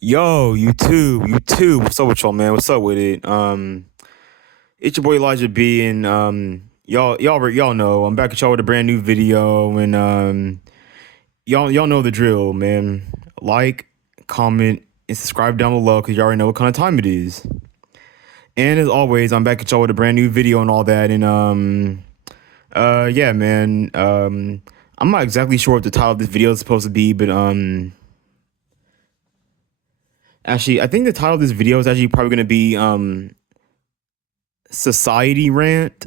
Yo, YouTube, what's up with y'all, man? What's up with it? It's your boy Elijah B, and y'all know I'm back at y'all with a brand new video, and y'all know the drill, man. Like, comment, and subscribe down below because you already know what kind of time it is. And as always, I'm back at y'all with a brand new video and all that, and yeah, man. I'm not exactly sure what the title of this video is supposed to be, but actually, I think the title of this video is actually probably gonna be society rant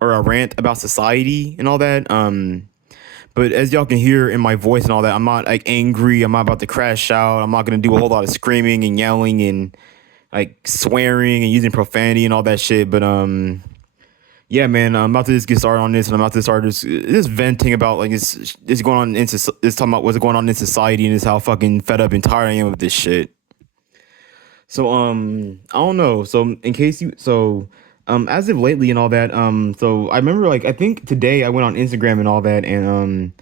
or a rant about society and all that. But as y'all can hear in my voice and all that, I'm not like angry. I'm not about to crash out. I'm not gonna do a whole lot of screaming and yelling and like swearing and using profanity and all that shit. But yeah, man, I'm about to just get started on this, and I'm about to start just venting about like this going on in this talking about what's going on in society and just how fucking fed up and tired I am of this shit. So I don't know. So in case you as of lately and all that, so I remember like I think today I went on Instagram and all that, and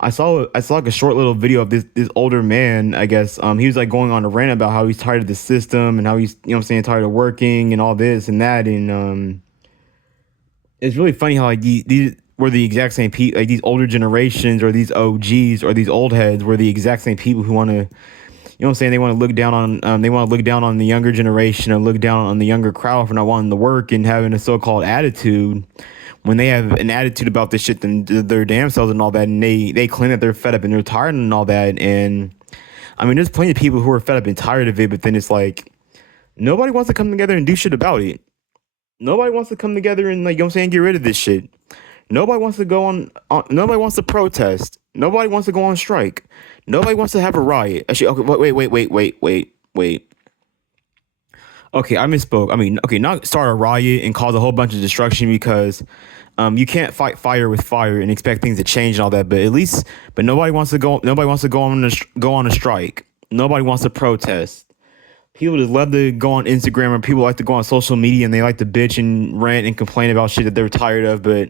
I saw like a short little video of this older man, I guess. He was like going on a rant about how he's tired of the system and how he's, you know what I'm saying, tired of working and all this and that. And it's really funny how like these were the exact same people, like these older generations or these OGs or these old heads were the exact same people who want to, you know what I'm saying? They want to look down on the younger generation and look down on the younger crowd for not wanting to work and having a so-called attitude when they have an attitude about this shit than their damn selves and all that, and they claim that they're fed up and they're tired and all that. And I mean, there's plenty of people who are fed up and tired of it, but then it's like nobody wants to come together and do shit about it. Nobody wants to come together and, like, you know what I'm saying, get rid of this shit. Nobody wants to go nobody wants to protest. Nobody wants to go on strike. Nobody wants to have a riot. Actually, okay, wait. Okay, I misspoke. I mean, okay, not start a riot and cause a whole bunch of destruction because you can't fight fire with fire and expect things to change and all that. But at least, but nobody wants to go. Nobody wants to go on a strike. Nobody wants to protest. People just love to go on Instagram, or people like to go on social media and they like to bitch and rant and complain about shit that they're tired of, but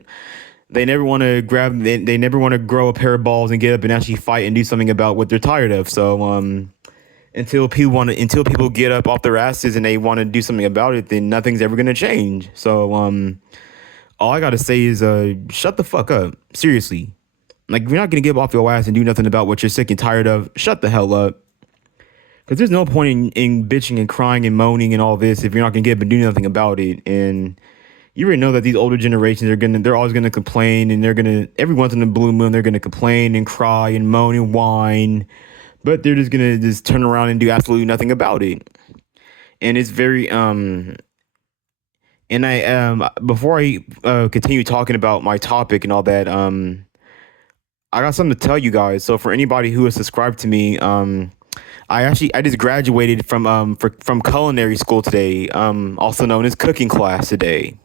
they never want to they never want to grow a pair of balls and get up and actually fight and do something about what they're tired of. So until people get up off their asses and they want to do something about it, then nothing's ever gonna change. So all I gotta say is shut the fuck up. Seriously. Like, if you're not gonna get up off your ass and do nothing about what you're sick and tired of, shut the hell up. Because there's no point in bitching and crying and moaning and all this if you're not gonna get up and do nothing about it. And you already know that these older generations they're always gonna complain, and they're gonna, every once in a blue moon, they're gonna complain and cry and moan and whine, but they're just gonna just turn around and do absolutely nothing about it. And it's very and I before I continue talking about my topic and all that, I got something to tell you guys. So for anybody who has subscribed to me, I just graduated from culinary school today, also known as cooking class today.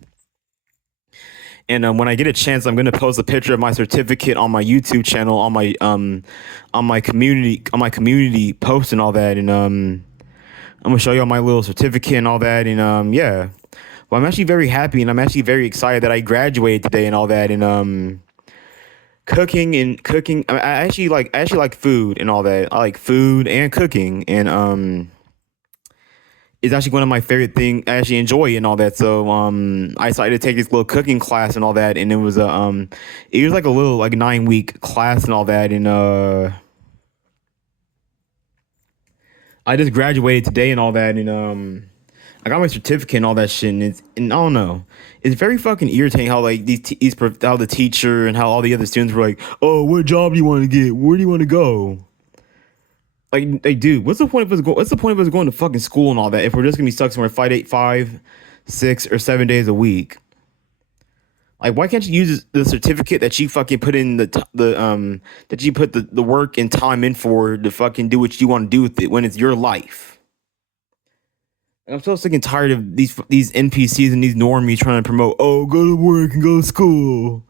And when I get a chance, I'm gonna post a picture of my certificate on my YouTube channel, on my community post and all that. And I'm gonna show you all my little certificate and all that. And yeah, well, I'm actually very happy and I'm actually very excited that I graduated today and all that. And cooking. I actually like food and all that. I like food and cooking, and it's actually one of my favorite things. I actually enjoy it and all that. So I decided to take this little cooking class and all that, and it was it was like a little like 9-week class and all that, and I just graduated today and all that, and I got my certificate and all that shit, and I don't know. It's very fucking irritating how like how the teacher and how all the other students were like, "Oh, what job do you want to get? Where do you want to go?" Like, dude, what's the point of us going to fucking school and all that if we're just gonna be stuck somewhere 5, 6, or 7 days a week? Like, why can't you use the certificate that you fucking put in that you put the work and time in for to fucking do what you want to do with it when it's your life? And I'm so sick and tired of these NPCs and these normies trying to promote, oh, go to work and go to school,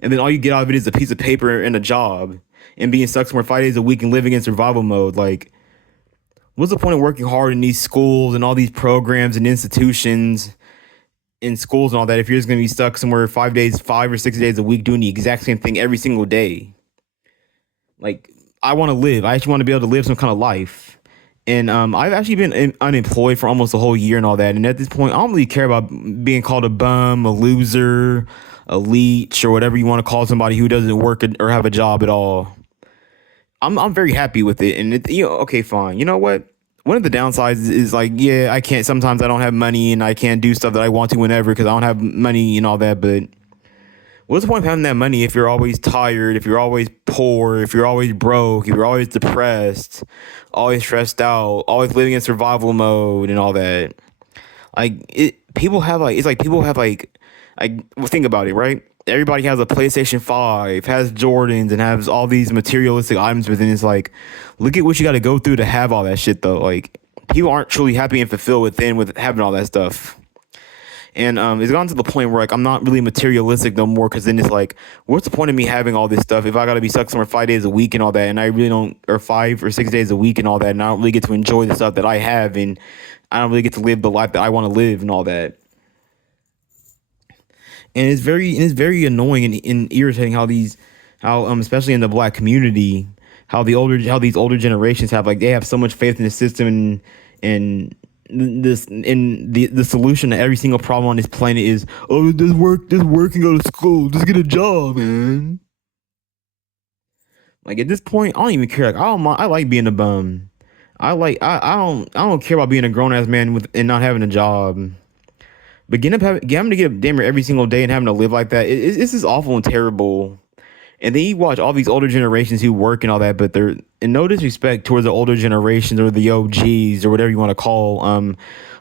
and then all you get out of it is a piece of paper and a job and being stuck somewhere 5 days a week and living in survival mode. Like, what's the point of working hard in these schools and all these programs and institutions in schools and all that if you're just gonna be stuck somewhere 5 or 6 days a week doing the exact same thing every single day? Like, I want to live. I actually want to be able to live some kind of life. And I've actually been unemployed for almost a whole year and all that. And at this point, I don't really care about being called a bum, a loser, a leech, or whatever you want to call somebody who doesn't work or have a job at all. I'm very happy with it. And okay, fine. You know what? One of the downsides is like, yeah, I can't. Sometimes I don't have money and I can't do stuff that I want to whenever because I don't have money and all that. But what's the point of having that money if you're always tired, if you're always poor, if you're always broke, if you're always depressed, always stressed out, always living in survival mode and all that? People have like, it's like people have like, well, think about it, right? Everybody has a PlayStation 5, has Jordans, and has all these materialistic items, but then it's like, look at what you got to go through to have all that shit, though. Like, people aren't truly happy and fulfilled within with having all that stuff. And it's gotten to the point where like I'm not really materialistic no more because then it's like, what's the point of me having all this stuff if I got to be stuck somewhere 5 days a week and all that, and I really don't, or 5 or 6 days a week and all that, and I don't really get to enjoy the stuff that I have, and I don't really get to live the life that I want to live and all that. And it's very annoying and irritating how especially in the black community how these older generations have like they have so much faith in the system and the solution to every single problem on this planet is, oh, just work and go to school, just get a job, man. Like at this point I don't even care. Like I don't mind, I like being a bum. I don't care about being a grown ass man with and not having a job. But having to get up damn near every single day and having to live like that, it's just awful and terrible. And then you watch all these older generations who work and all that, but they're in no disrespect towards the older generations or the OGs or whatever you want to call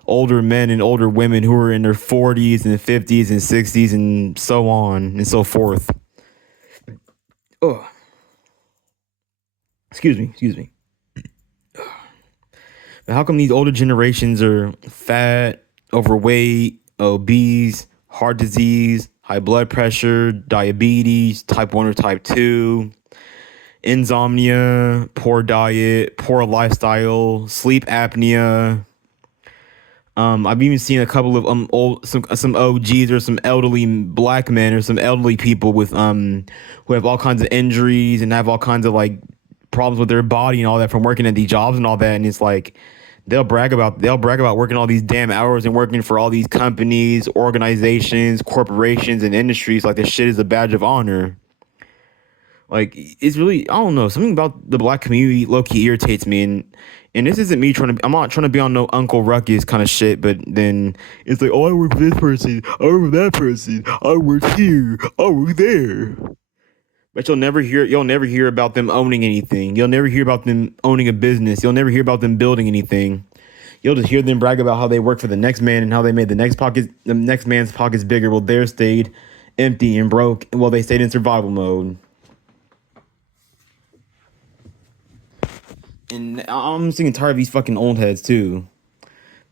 older men and older women who are in their 40s and 50s and 60s and so on and so forth. Oh, excuse me. But how come these older generations are fat, overweight, obese, heart disease, high blood pressure, diabetes, type 1 or type 2, insomnia, poor diet, poor lifestyle, sleep apnea? I've even seen a couple of some OGs or some elderly black men or some elderly people with who have all kinds of injuries and have all kinds of like problems with their body and all that from working at these jobs and all that. And it's like they'll brag about working all these damn hours and working for all these companies, organizations, corporations, and industries like this shit is a badge of honor. Like it's really, I don't know, something about the black community low key irritates me. And this isn't me trying to, I'm not trying to be on no Uncle Ruckus kind of shit, but then it's like, oh, I work for this person, I work for that person, I work here, I work there. But you'll never hear about them owning anything. You'll never hear about them owning a business. You'll never hear about them building anything. You'll just hear them brag about how they work for the next man and how they made the next man's pockets bigger while theirs stayed empty and broke while they stayed in survival mode. And I'm sick and tired of these fucking old heads too.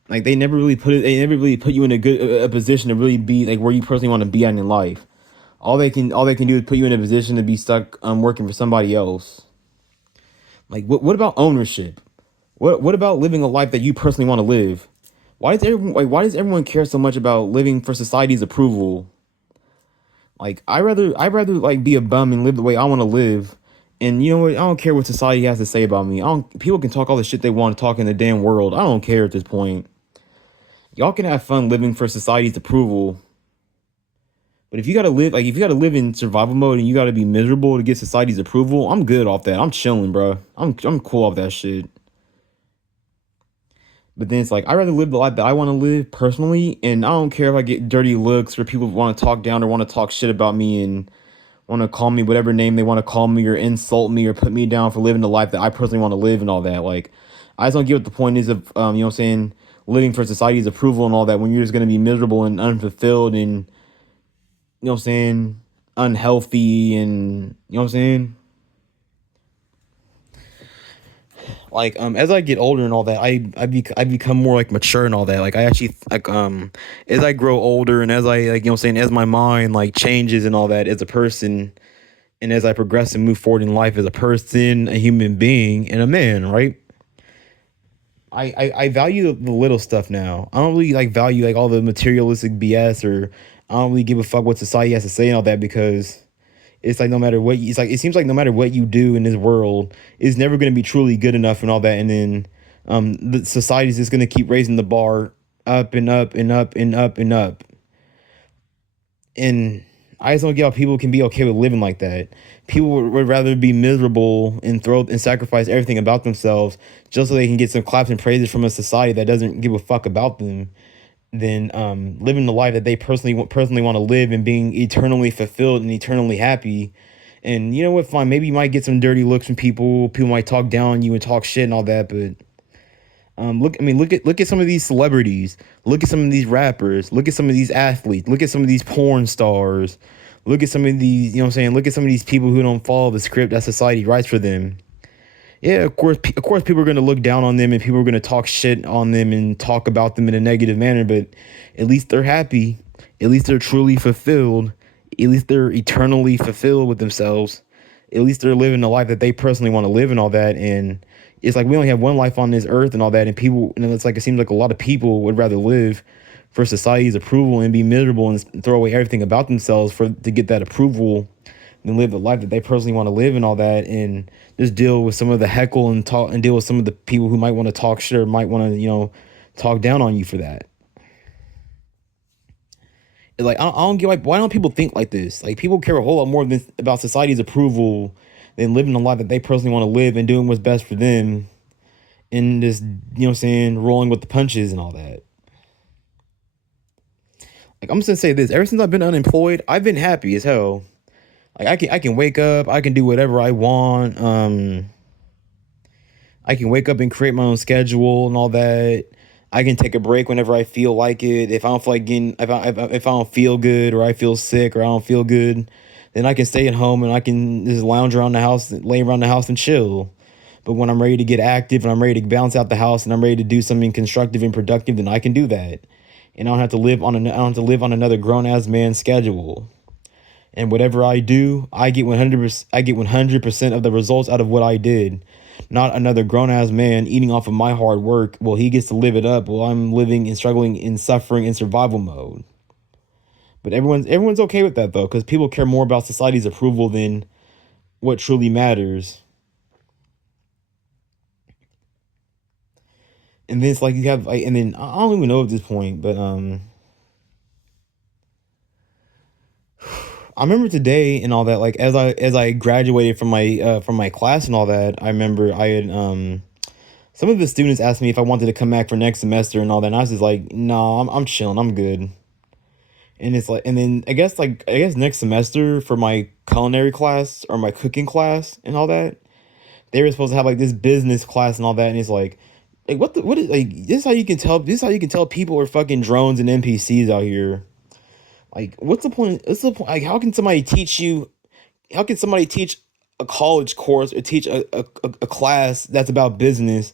Like they never really put you in a position to really be like where you personally want to be at in life. All they can do is put you in a position to be stuck working for somebody else. Like what about ownership? What about living a life that you personally want to live? Why does everyone care so much about living for society's approval? Like I rather like be a bum and live the way I want to live. And you know what? I don't care what society has to say about me. I don't. People can talk all the shit they want to talk in the damn world. I don't care at this point. Y'all can have fun living for society's approval. But if you gotta live in survival mode and you gotta be miserable to get society's approval, I'm good off that. I'm chilling, bro. I'm cool off that shit. But then it's like I rather live the life that I want to live personally, and I don't care if I get dirty looks or people want to talk down or want to talk shit about me and want to call me whatever name they want to call me or insult me or put me down for living the life that I personally want to live and all that. Like I just don't get what the point is of you know what I'm saying, living for society's approval and all that when you're just gonna be miserable and unfulfilled and you know what I'm saying, unhealthy and you know what I'm saying. Like as I get older and all that, I become more like mature and all that. Like I actually like as I grow older and as I like you know what I'm saying, as my mind like changes and all that as a person and as I progress and move forward in life as a person, a human being, and a man, right? I value the little stuff now. I don't really like value like all the materialistic BS or I don't really give a fuck what society has to say and all that because it's like no matter what it's like it seems like no matter what you do in this world, it's never gonna be truly good enough and all that. And then The society's just going to keep raising the bar up and up and up and up and up. And I just don't get how people can be okay with living like that. People would rather be miserable and throw and sacrifice everything about themselves just so they can get some claps and praises from a society that doesn't give a fuck about them than living the life that they personally want to live and being eternally fulfilled and eternally happy. And you know what? Fine, maybe you might get some dirty looks from people. People might talk down on you and talk shit and all that, but look at some of these celebrities. Look at some of these rappers. Look at some of these athletes. Look at some of these porn stars. Look at some of these, you know what I'm saying? Look at some of these people who don't follow the script that society writes for them. Yeah, of course, people are going to look down on them and people are going to talk shit on them and talk about them in a negative manner. But at least they're happy. At least they're truly fulfilled. At least they're eternally fulfilled with themselves. At least they're living the life that they personally want to live and all that. And it's like we only have one life on this earth and all that. And people, and it's like it seems like a lot of people would rather live for society's approval and be miserable and throw away everything about themselves to get that approval and live the life that they personally want to live and all that, and just deal with some of the heckle and talk and deal with some of the people who might want to talk shit or might want to, talk down on you for that. Like I don't get, like, why don't people think like this? Like people care a whole lot more about society's approval than living the life that they personally want to live and doing what's best for them and just, rolling with the punches and all that. Like I'm just gonna say this: ever since I've been unemployed, I've been happy as hell. Like I can wake up, I can do whatever I want. I can wake up and create my own schedule and all that. I can take a break whenever I feel like it. If I don't feel like getting, if I don't feel good or I feel sick or I don't feel good, then I can stay at home and I can just lounge around the house, lay around the house and chill. But when I'm ready to get active and I'm ready to bounce out the house and I'm ready to do something constructive and productive, then I can do that. And I don't have to live on I don't have to live on another grown ass man's schedule. And whatever I do, I get 100%. I get 100% of the results out of what I did. Not another grown ass man eating off of my hard work. Well, he gets to live it up while I'm living and struggling and suffering in survival mode. But everyone's okay with that though, because people care more about society's approval than what truly matters. And then it's like you have like, and then I don't even know at this point, but I remember today and all that. Like as I graduated from my class and all that, I remember I had some of the students asked me if I wanted to come back for next semester and all that. And I was just like, no, I'm chilling, I'm good. And it's like, and then I guess next semester for my culinary class or my cooking class and all that, they were supposed to have like this business class and all that. And it's like what is like this is how you can tell people are fucking drones and NPCs out here. Like, what's the point? What's the point? Like, how can somebody teach you? How can somebody teach a college course or teach a class that's about business,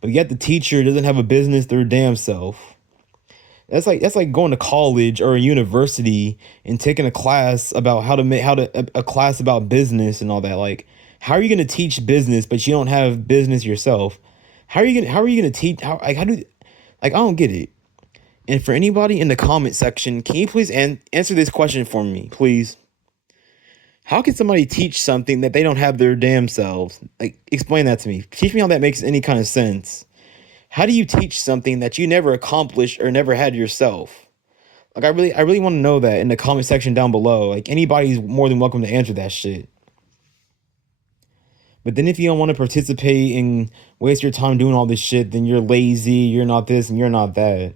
but yet the teacher doesn't have a business their damn self? That's like going to college or a university and taking a class about how to make a class about business and all that. Like, how are you going to teach business but you don't have business yourself? How are you gonna teach? How do like I don't get it. And for anybody in the comment section, can you please answer this question for me, please? How can somebody teach something that they don't have their damn selves? Like, explain that to me. Teach me how that makes any kind of sense. How do you teach something that you never accomplished or never had yourself? Like, I really want to know that in the comment section down below. Like, anybody's more than welcome to answer that shit. But then if you don't want to participate and waste your time doing all this shit, then you're lazy, you're not this, and you're not that.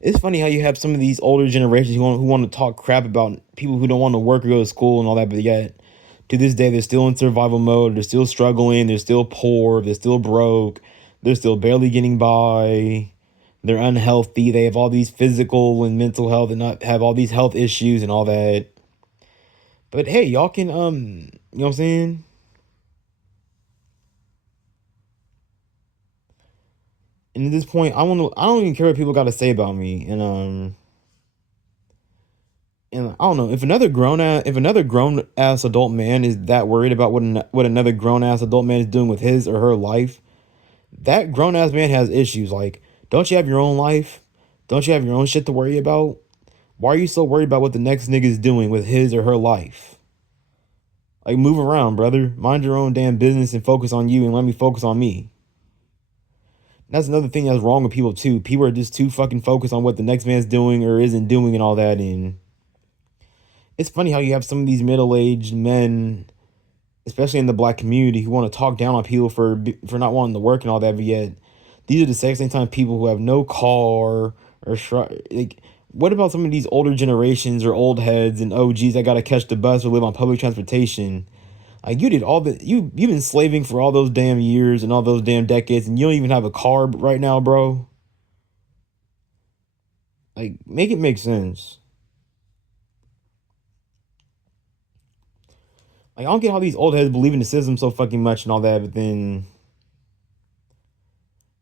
It's funny how you have some of these older generations who want to talk crap about people who don't want to work or go to school and all that, but yet to this day they're still in survival mode, they're still struggling, they're still poor, they're still broke, they're still barely getting by, they're unhealthy, they have all these physical and mental health and not have all these health issues and all that. But hey, y'all can you know what I'm saying? And at this point, I don't even care what people got to say about me. And I don't know if another grown ass adult man is that worried about what another grown ass adult man is doing with his or her life. That grown ass man has issues. Like, don't you have your own life? Don't you have your own shit to worry about? Why are you so worried about what the next nigga is doing with his or her life? Like, move around, brother. Mind your own damn business and focus on you and let me focus on me. That's another thing that's wrong with people too. People are just too fucking focused on what the next man's doing or isn't doing and all that. And it's funny how you have some of these middle-aged men, especially in the black community, who want to talk down on people for not wanting to work and all that. But yet, these are the same time people who have no car like. What about some of these older generations or old heads and OGs that got to catch the bus or live on public transportation? Like, you did all the you've been slaving for all those damn years and all those damn decades, and you don't even have a car right now, bro. Like, make it make sense. Like, I don't get how these old heads believe in the system so fucking much and all that, but then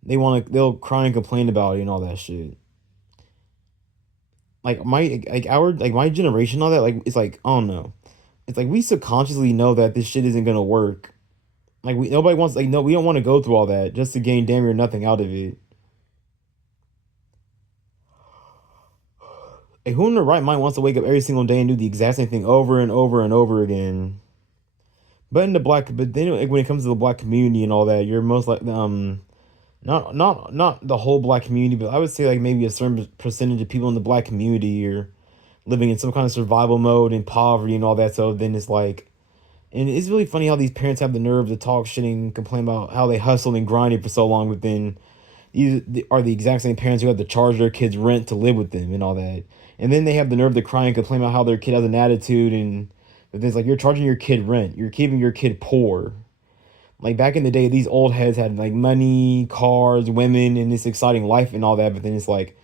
they'll cry and complain about it and all that shit. Like my generation, all that, like, it's like, I don't know. It's like we subconsciously know that this shit isn't gonna work. Like, nobody wants, like, no, we don't want to go through all that just to gain damn near nothing out of it. Like, who in their right mind wants to wake up every single day and do the exact same thing over and over and over again? But then, like, when it comes to the black community and all that, you're most like not the whole black community, but I would say like maybe a certain percentage of people in the black community are living in some kind of survival mode and poverty and all that. So then it's like, and it's really funny how these parents have the nerve to talk shit and complain about how they hustled and grinded for so long, but then these are the exact same parents who have to charge their kids rent to live with them and all that. And then they have the nerve to cry and complain about how their kid has an attitude, and but then it's like, you're charging your kid rent. You're keeping your kid poor. Like, back in the day, these old heads had like money, cars, women, and this exciting life and all that. But then it's like,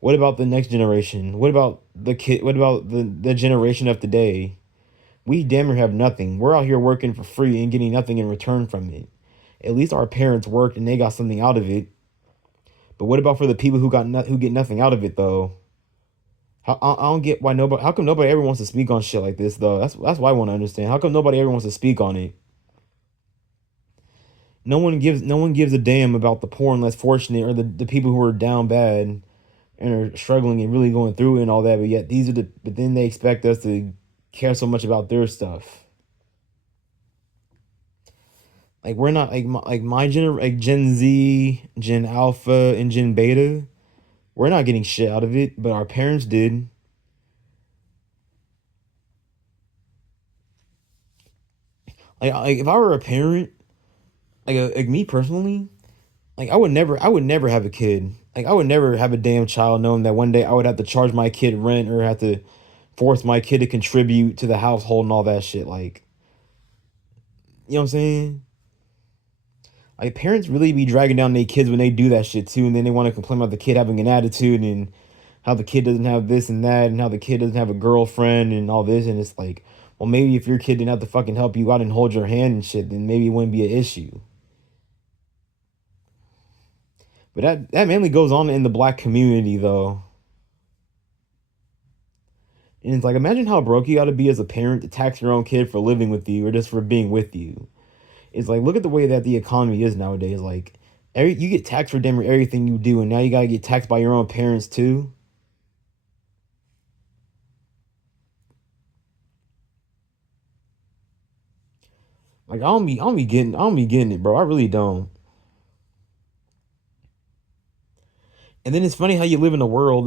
what about the next generation? What about the kid? What about the generation of today? We damn near have nothing. We're out here working for free and getting nothing in return from it. At least our parents worked and they got something out of it. But what about for the people who get nothing out of it though? I don't get why nobody. How come nobody ever wants to speak on shit like this though? That's why I want to understand. How come nobody ever wants to speak on it? No one gives a damn about the poor and less fortunate, or the people who are down bad and are struggling and really going through it and all that. But yet but then they expect us to care so much about their stuff. Like, we're not like like Gen Z, Gen Alpha, and Gen Beta. We're not getting shit out of it, but our parents did. Like if I were a parent, like me personally, like I would never have a kid. Like, I would never have a damn child knowing that one day I would have to charge my kid rent or have to force my kid to contribute to the household and all that shit. Like, you know what I'm saying? Like, parents really be dragging down their kids when they do that shit too, and then they want to complain about the kid having an attitude and how the kid doesn't have this and that, and how the kid doesn't have a girlfriend and all this. And it's like, well, maybe if your kid didn't have to fucking help you out and hold your hand and shit, then maybe it wouldn't be an issue. But that mainly goes on in the black community though. And it's like, imagine how broke you got to be as a parent to tax your own kid for living with you or just for being with you. It's like, look at the way that the economy is nowadays. Like, you get taxed for damn near everything you do, and now you gotta get taxed by your own parents too. Like, I don't be getting it, bro. I really don't. And then it's funny how you live in a world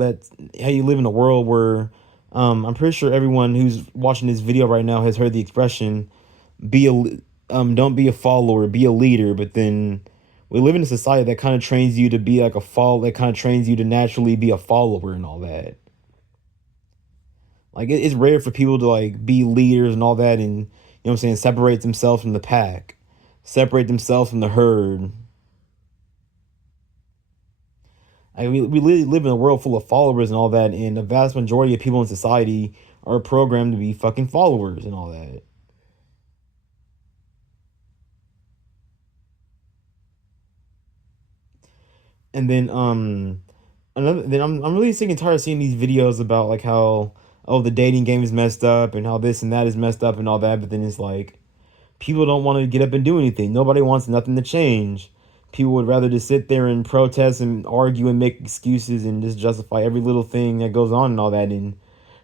where, I'm pretty sure everyone who's watching this video right now has heard the expression, be don't be a follower, be a leader. But then we live in a society that kind of trains you to be like a that kind of trains you to naturally be a follower and all that. Like, it's rare for people to like be leaders and all that, and, you know what I'm saying, separate themselves from the pack, separate themselves from the herd. We live in a world full of followers and all that, and the vast majority of people in society are programmed to be fucking followers and all that. And then I'm really sick and tired of seeing these videos about like how, oh, the dating game is messed up and how this and that is messed up and all that. But then it's like, people don't want to get up and do anything. Nobody wants nothing to change. People would rather just sit there and protest and argue and make excuses and just justify every little thing that goes on and all that, and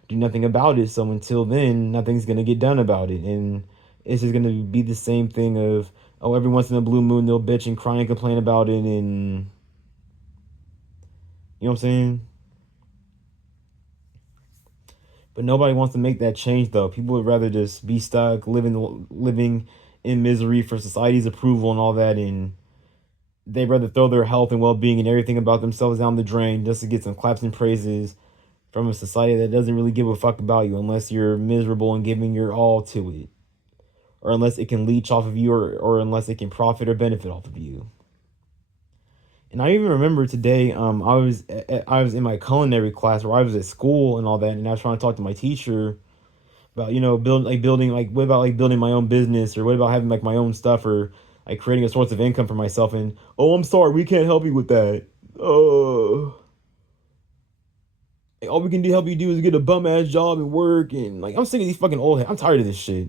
do nothing about it. So until then, nothing's gonna get done about it. And it's just gonna be the same thing of, oh, every once in a blue moon they'll bitch and cry and complain about it, and you know what I'm saying. But nobody wants to make that change though. People would rather just be stuck living in misery for society's approval and all that, and they'd rather throw their health and well-being and everything about themselves down the drain just to get some claps and praises from a society that doesn't really give a fuck about you unless you're miserable and giving your all to it, or unless it can leech off of you, or unless it can profit or benefit off of you. And I even remember today, I was in my culinary class where I was at school and all that, and I was trying to talk to my teacher about, building, like, what about like building my own business, or what about having like my own stuff, or like creating a source of income for myself. And, oh, I'm sorry, we can't help you with that. Oh, all we can do help you do is get a bum ass job and work, and like, I'm sick of these fucking old heads. I'm tired of this shit.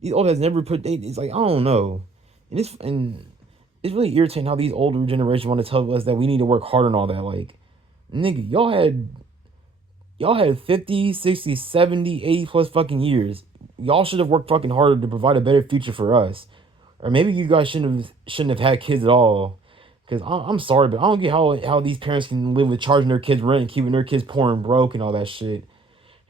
These old heads never put. It's like, I don't know, and it's really irritating how these older generations want to tell us that we need to work harder and all that. Like, nigga, y'all had 50, 60, 70, 80 plus fucking years. Y'all should have worked fucking harder to provide a better future for us. Or maybe you guys shouldn't have had kids at all. Cause I'm sorry, but I don't get how these parents can live with charging their kids rent and keeping their kids poor and broke and all that shit.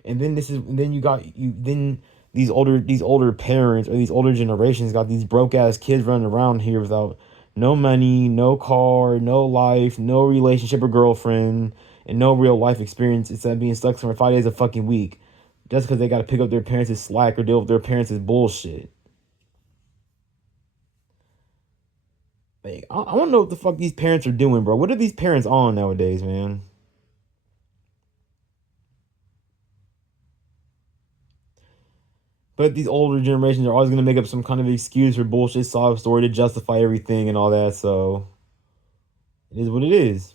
And then you got you then these older parents, or these older generations, got these broke ass kids running around here without no money, no car, no life, no relationship or girlfriend, and no real life experience instead of being stuck somewhere 5 days a fucking week, just because they got to pick up their parents' slack or deal with their parents' bullshit. Like, I want to know what the fuck these parents are doing, bro. What are these parents on nowadays, man? But these older generations are always gonna make up some kind of excuse or bullshit sob story to justify everything and all that. So it is what it is.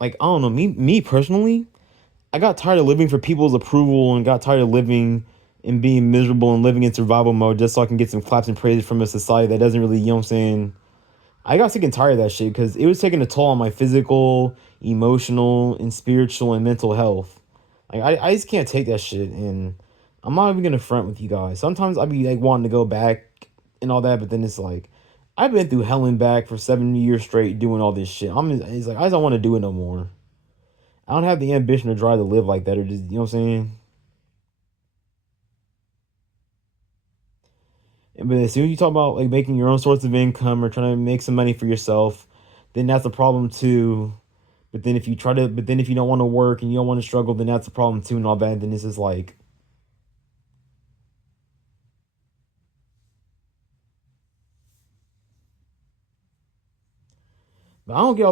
Like, I don't know, me personally, I got tired of living for people's approval, and got tired of living and being miserable and living in survival mode just so I can get some claps and praise from a society that doesn't really, you know what I'm saying? I got sick and tired of that shit because it was taking a toll on my physical, emotional, and spiritual and mental health. Like, I just can't take that shit, and I'm not even gonna front with you guys. Sometimes I'd be like wanting to go back and all that, but then it's like, I've been through hell and back for 7 years straight doing all this shit. It's like, I just don't want to do it no more. I don't have the ambition or drive to live like that, or just, you know what I'm saying? But as soon as you talk about like making your own source of income or trying to make some money for yourself, then that's a problem too. But then if you don't want to work and you don't want to struggle, then that's a problem too and all that. Then it's just like, but I don't get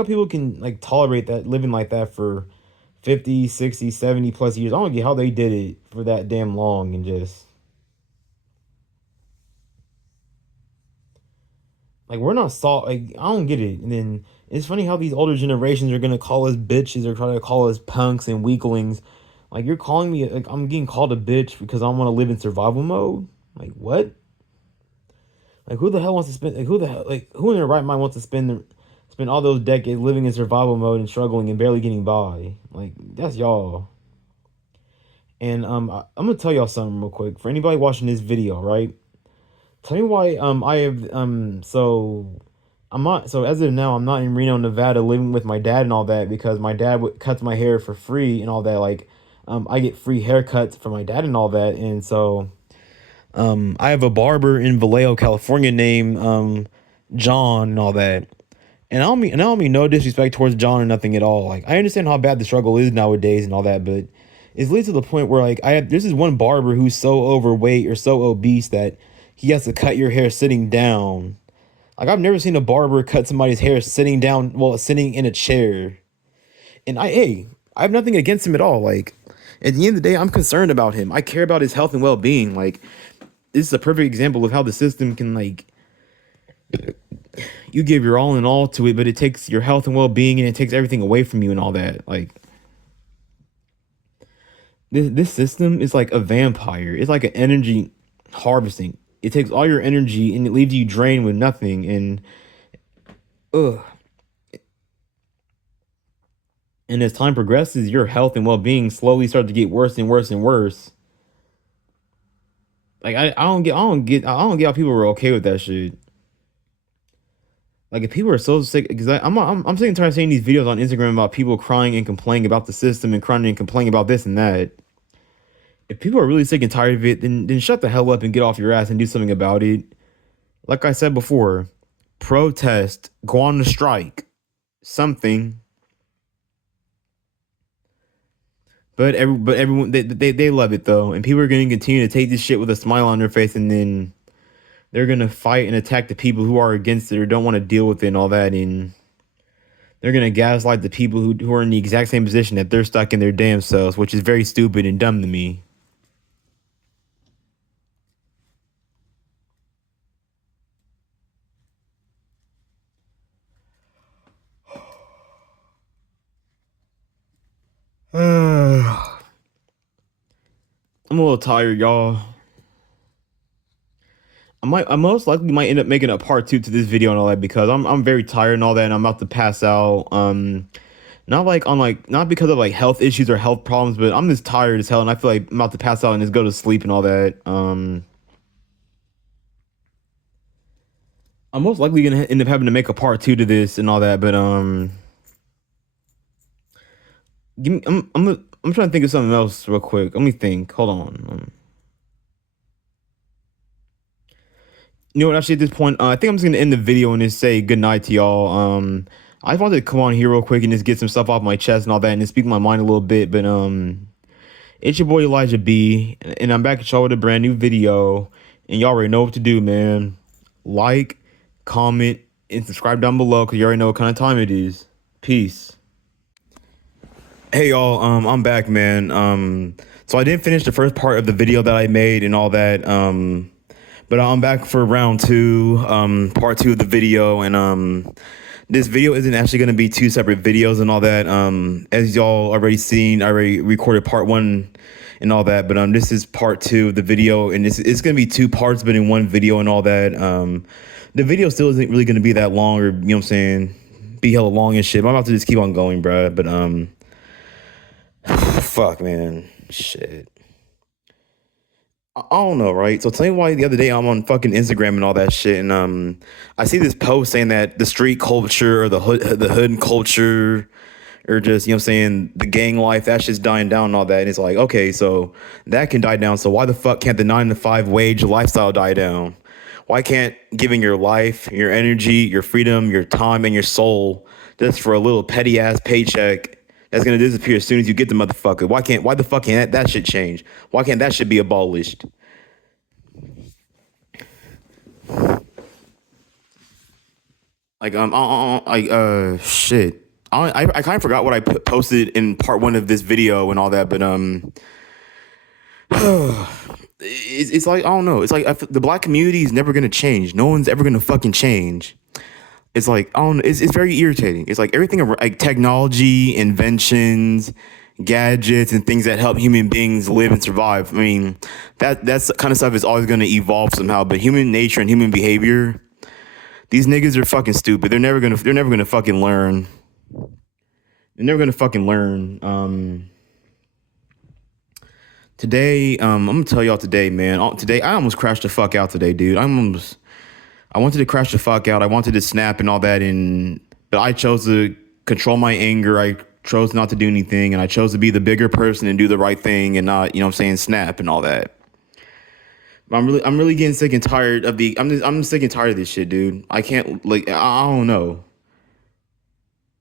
how people can like tolerate that, living like that for 50, 60, 70 plus years. I don't get how they did it for that damn long, and just like, we're not salt. Like, I don't get it. And then it's funny how these older generations are gonna call us bitches or try to call us punks and weaklings. Like, you're calling me, like, I'm getting called a bitch because I want to live in survival mode. Like, what? Like, who the hell wants to spend? Like, who the hell? Like, who in their right mind wants to spend all those decades living in survival mode and struggling and barely getting by? Like, that's y'all. And I'm gonna tell y'all something real quick. For anybody watching this video, right? Tell me why I have so I'm not, so as of now, I'm not in Reno, Nevada, living with my dad and all that, because my dad cuts my hair for free and all that. Like, I get free haircuts from my dad and all that, and so I have a barber in Vallejo, California, named John and all that. And I don't mean no disrespect towards John or nothing at all. Like, I understand how bad the struggle is nowadays and all that, but it's leads to the point where, like, there's this one barber who's so overweight or so obese that he has to cut your hair sitting down. Like, I've never seen a barber cut somebody's hair sitting down, well, sitting in a chair. And I have nothing against him at all. Like, at the end of the day, I'm concerned about him. I care about his health and well-being. Like, this is a perfect example of how the system can, like, you give your all in all to it, but it takes your health and well-being, and it takes everything away from you and all that. Like, this system is like a vampire. It's like an energy. harvesting. It takes all your energy and it leaves you drained with nothing. And ugh. And as time progresses, your health and well being slowly start to get worse and worse and worse. Like I don't get how people were okay with that shit. Like if people are so sick, because I'm sick and tired of seeing these videos on Instagram about people crying and complaining about the system and crying and complaining about this and that. If people are really sick and tired of it, then shut the hell up and get off your ass and do something about it. Like I said before, protest, go on the strike, something. But everyone they love it though, and people are going to continue to take this shit with a smile on their face, and then they're going to fight and attack the people who are against it or don't want to deal with it and all that, and they're going to gaslight the people who are in the exact same position that they're stuck in their damn selves, which is very stupid and dumb to me. I'm a little tired, y'all. I most likely might end up making a part two to this video and all that because I'm very tired and all that, and I'm about to pass out. Not because of like health issues or health problems, but I'm just tired as hell, and I feel like I'm about to pass out and just go to sleep and all that. I'm most likely gonna end up having to make a part two to this and all that, but give me. I'm trying to think of something else real quick. Let me think. Hold on. You know what? Actually, at this point, I think I'm just gonna end the video and just say good night to y'all. I just wanted to come on here real quick and just get some stuff off my chest and all that, and just speak my mind a little bit. But it's your boy Elijah B, and I'm back at y'all with a brand new video, and y'all already know what to do, man. Like, comment, and subscribe down below because you already know what kind of time it is. Peace. Hey y'all, I'm back, man. So I didn't finish the first part of the video that I made and all that. But I'm back for round two, part two of the video, and this video isn't actually going to be two separate videos and all that. As y'all already seen, I already recorded part one and all that, but this is part two of the video, and it's going to be two parts, but in one video and all that. The video still isn't really going to be that long, or you know what I'm saying, be hella long and shit. I'm about to just keep on going, bruh. But fuck, man, shit. I don't know, right? So tell me why the other day I'm on fucking Instagram and all that shit, and I see this post saying that the street culture or the hood culture, or just, you know what I'm saying, the gang life, that's just dying down and all that. And it's like, okay, so that can die down. So why the fuck can't the 9 to 5 wage lifestyle die down? Why can't giving your life, your energy, your freedom, your time, and your soul just for a little petty ass paycheck that's gonna disappear as soon as you get the motherfucker? Why the fuck can't that shit change? Why can't that shit be abolished? Like shit. I kind of forgot what I posted in part one of this video and all that, but it's like, I don't know. It's like the black community is never gonna change. No one's ever gonna fucking change. It's like, I don't. It's very irritating. It's like everything like technology, inventions, gadgets, and things that help human beings live and survive. I mean, that's kind of stuff is always gonna evolve somehow. But human nature and human behavior, these niggas are fucking stupid. They're never gonna fucking learn. They're never gonna fucking learn. Today, I'm gonna tell y'all today, man. Today, I almost crashed the fuck out today, dude. I wanted to crash the fuck out. I wanted to snap and all that, but I chose to control my anger. I chose not to do anything, and I chose to be the bigger person and do the right thing and not, you know what I'm saying, snap and all that. I'm really getting sick and tired of I'm sick and tired of this shit, dude. I can't, like, I don't know.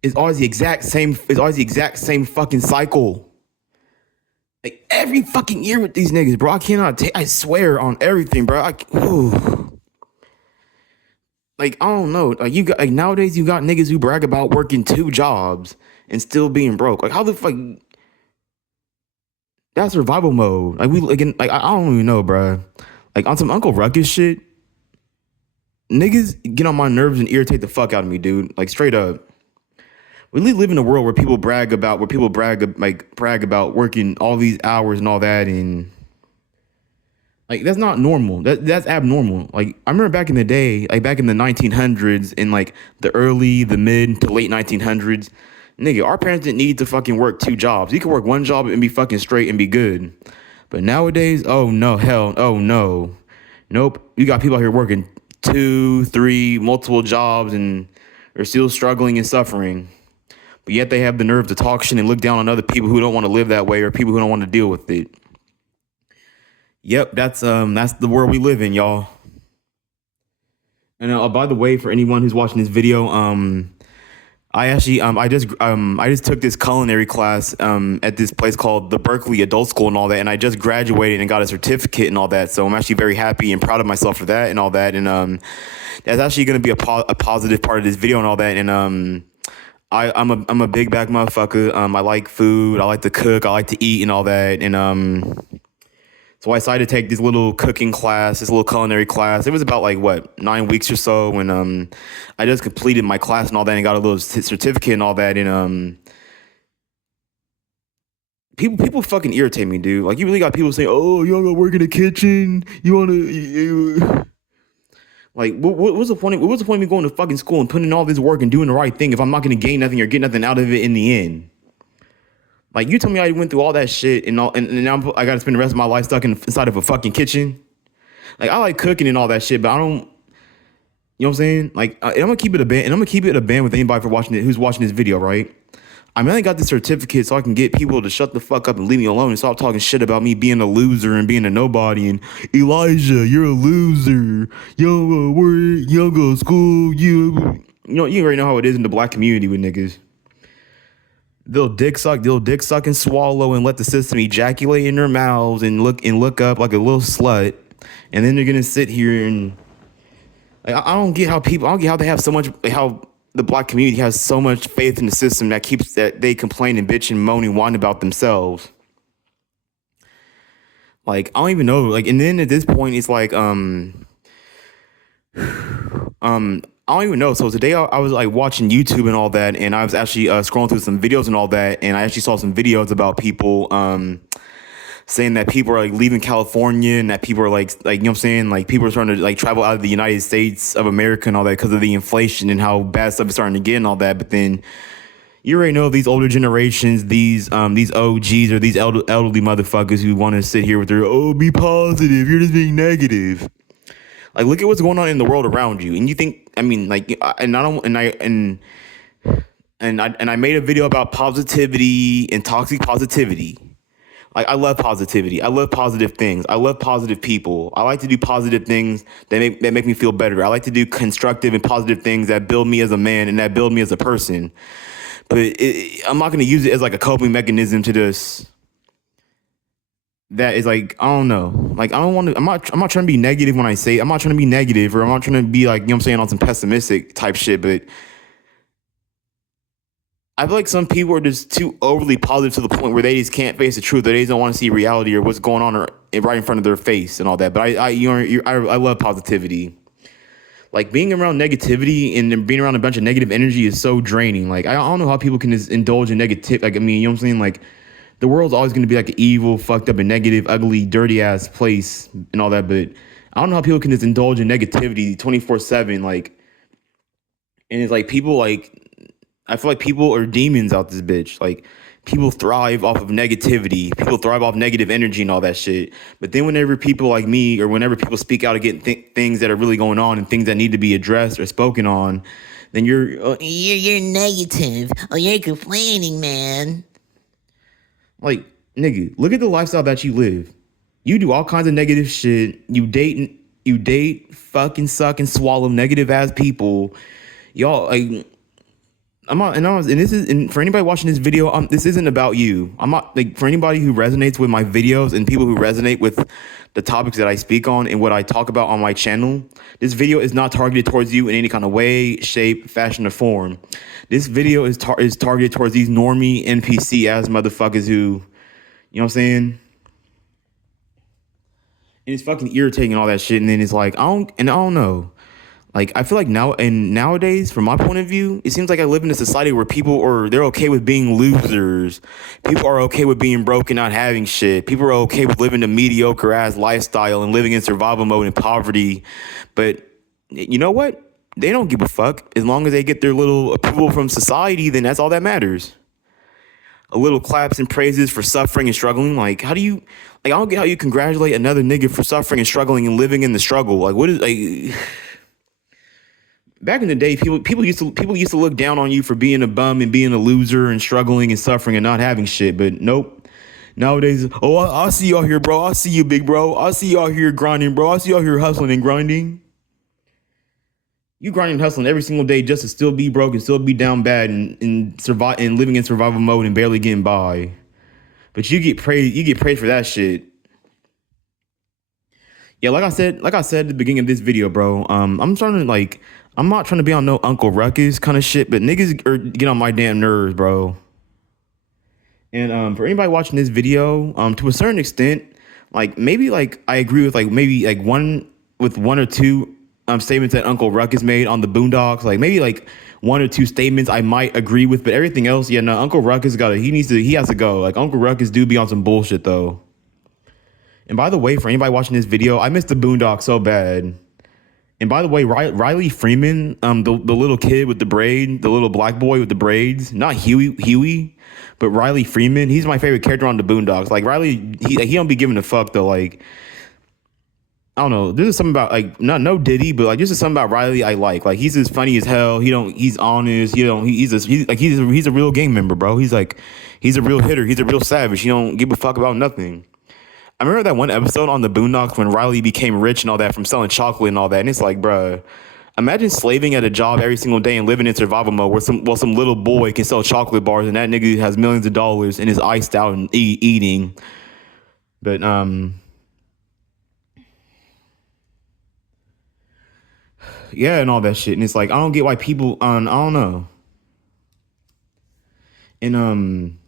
It's always the exact same fucking cycle. Like every fucking year with these niggas, bro. I cannot I swear on everything, bro. Like, I don't know. Like nowadays you got niggas who brag about working 2 jobs and still being broke. Like, how the fuck? That's survival mode. I don't even know, bro. Like on some Uncle Ruckus shit, niggas get on my nerves and irritate the fuck out of me, dude. Like straight up. We live in a world where people brag about working all these hours and all that, and Like that's not normal. That's abnormal. Like I remember back in the day, like back in the 1900s, in like the mid to late 1900s, nigga, our parents didn't need to fucking work two jobs. You could work one job and be fucking straight and be good. But nowadays, oh no, hell, oh no, nope. You got people out here working two, three, multiple jobs and are still struggling and suffering. But yet they have the nerve to talk shit and look down on other people who don't want to live that way or people who don't want to deal with it. Yep, that's the world we live in, y'all. And by the way, for anyone who's watching this video, I just took this culinary class at this place called the Berkeley Adult School and all that, and I just graduated and got a certificate and all that. So I'm actually very happy and proud of myself for that and all that. And that's actually going to be a positive part of this video and all that. And I'm a big bag motherfucker. I like food. I like to cook. I like to eat and all that. And so I decided to take this little cooking class, this little culinary class. It was about like what 9 weeks or so when I just completed my class and all that and got a little certificate and all that. And people fucking irritate me, dude. Like you really got people saying, "Oh, you wanna work in the kitchen? You wanna?" Like, what's the point? What's the point of me going to fucking school and putting in all this work and doing the right thing if I'm not gonna gain nothing or get nothing out of it in the end? Like you told me I went through all that shit and now I got to spend the rest of my life stuck inside of a fucking kitchen. Like I like cooking and all that shit, but I don't. You know what I'm saying? Like I'm gonna keep it a band, and I'm gonna keep it a band with anybody for watching it who's watching this video, right? I mainly got the certificate so I can get people to shut the fuck up and leave me alone and stop talking shit about me being a loser and being a nobody and Elijah, you're a loser. You don't go to work, you don't go to school, you know you already know how it is in the black community with niggas. They'll dick suck and swallow and let the system ejaculate in their mouths and look up like a little slut. And then they're gonna sit here and like, I don't get how they have so much, how the black community has so much faith in the system that they complain and bitch and moan and whine about themselves. Like I don't even know. Like and then at this point it's like I don't even know. So today I was like watching YouTube and all that, and I was actually scrolling through some videos and all that, and I actually saw some videos about people saying that people are like leaving California and that people are like you know what I'm saying, like people are starting to like travel out of the United States of America and all that because of the inflation and how bad stuff is starting to get and all that. But then you already know these older generations, these OGs or these elderly motherfuckers who want to sit here with their be positive, you're just being negative. Like, look at what's going on in the world around you, and you think, I mean, like, and I don't, and I made a video about positivity and toxic positivity. Like, I love positivity. I love positive things. I love positive people. I like to do positive things that make me feel better. I like to do constructive and positive things that build me as a man and that build me as a person. But I'm not going to use it as like a coping mechanism to this. That is like, I don't know. Like, I don't want to, I'm not trying to be negative when I say, I'm not trying to be negative or I'm not trying to be like, you know what I'm saying, on some pessimistic type shit, but I feel like some people are just too overly positive to the point where they just can't face the truth or they just don't want to see reality or what's going on right in front of their face and all that. But I love positivity. Like being around negativity and being around a bunch of negative energy is so draining. Like, I don't know how people can just indulge in negative. Like, I mean, you know what I'm saying? Like, the world's always going to be like an evil, fucked up, and negative, ugly, dirty ass place and all that. But I don't know how people can just indulge in negativity 24/7. Like, and it's like people like, I feel like people are demons out this bitch. Like, people thrive off of negativity. People thrive off negative energy and all that shit. But then whenever people like me or whenever people speak out against things that are really going on and things that need to be addressed or spoken on, then you're negative. Oh, you're complaining, man. Like, nigga, look at the lifestyle that you live. You do all kinds of negative shit. You date, fucking suck and swallow negative ass people. Y'all, like, and for anybody watching this video, this isn't about you. I'm not, like, for anybody who resonates with my videos and people who resonate with the topics that I speak on and what I talk about on my channel, this video is not targeted towards you in any kind of way, shape, fashion, or form. This video is targeted towards these normie NPC ass motherfuckers who, you know what I'm saying? And it's fucking irritating and all that shit. And then it's like, I don't know. Like I feel like nowadays, from my point of view, it seems like I live in a society where they're okay with being losers. People are okay with being broke and not having shit. People are okay with living a mediocre ass lifestyle and living in survival mode and poverty. But you know what? They don't give a fuck. As long as they get their little approval from society, then that's all that matters. A little claps and praises for suffering and struggling. Like, how do you, like, I don't get how you congratulate another nigga for suffering and struggling and living in the struggle. Like, what is, like, back in the day, people used to look down on you for being a bum and being a loser and struggling and suffering and not having shit. But nope. Nowadays, oh, I see you out here, bro. I see you, big bro. I see you out here grinding, bro. I see you out here hustling and grinding. You grinding and hustling every single day just to still be broke and still be down bad and survive and living in survival mode and barely getting by. But you get praised. You get praised for that shit. Yeah, like I said at the beginning of this video, bro. I'm starting to like. I'm not trying to be on no Uncle Ruckus kind of shit, but niggas get on my damn nerves, bro. And for anybody watching this video, to a certain extent, like maybe like I agree with like maybe like one or two statements that Uncle Ruckus made on the Boondocks. Like maybe like one or two statements I might agree with, but everything else, yeah, no, Uncle Ruckus he has to go. Like Uncle Ruckus do be on some bullshit though. And by the way, for anybody watching this video, I missed the Boondocks so bad. And by the way, Riley Freeman, the little kid with the braid, the little black boy with the braids, not Huey, but Riley Freeman, he's my favorite character on the Boondocks. Like Riley, he don't be giving a fuck though. Like I don't know, there's something about like not no Diddy, but like just something about Riley I like. Like he's as funny as hell. He's honest. He's a real gang member, bro. He's a real hitter. He's a real savage. He don't give a fuck about nothing. I remember that one episode on the Boondocks when Riley became rich and all that from selling chocolate and all that. And it's like, bruh, imagine slaving at a job every single day and living in survival mode where some little boy can sell chocolate bars and that nigga has millions of dollars and is iced out and eating. But yeah, and all that shit. And it's like I don't get why people I don't know. And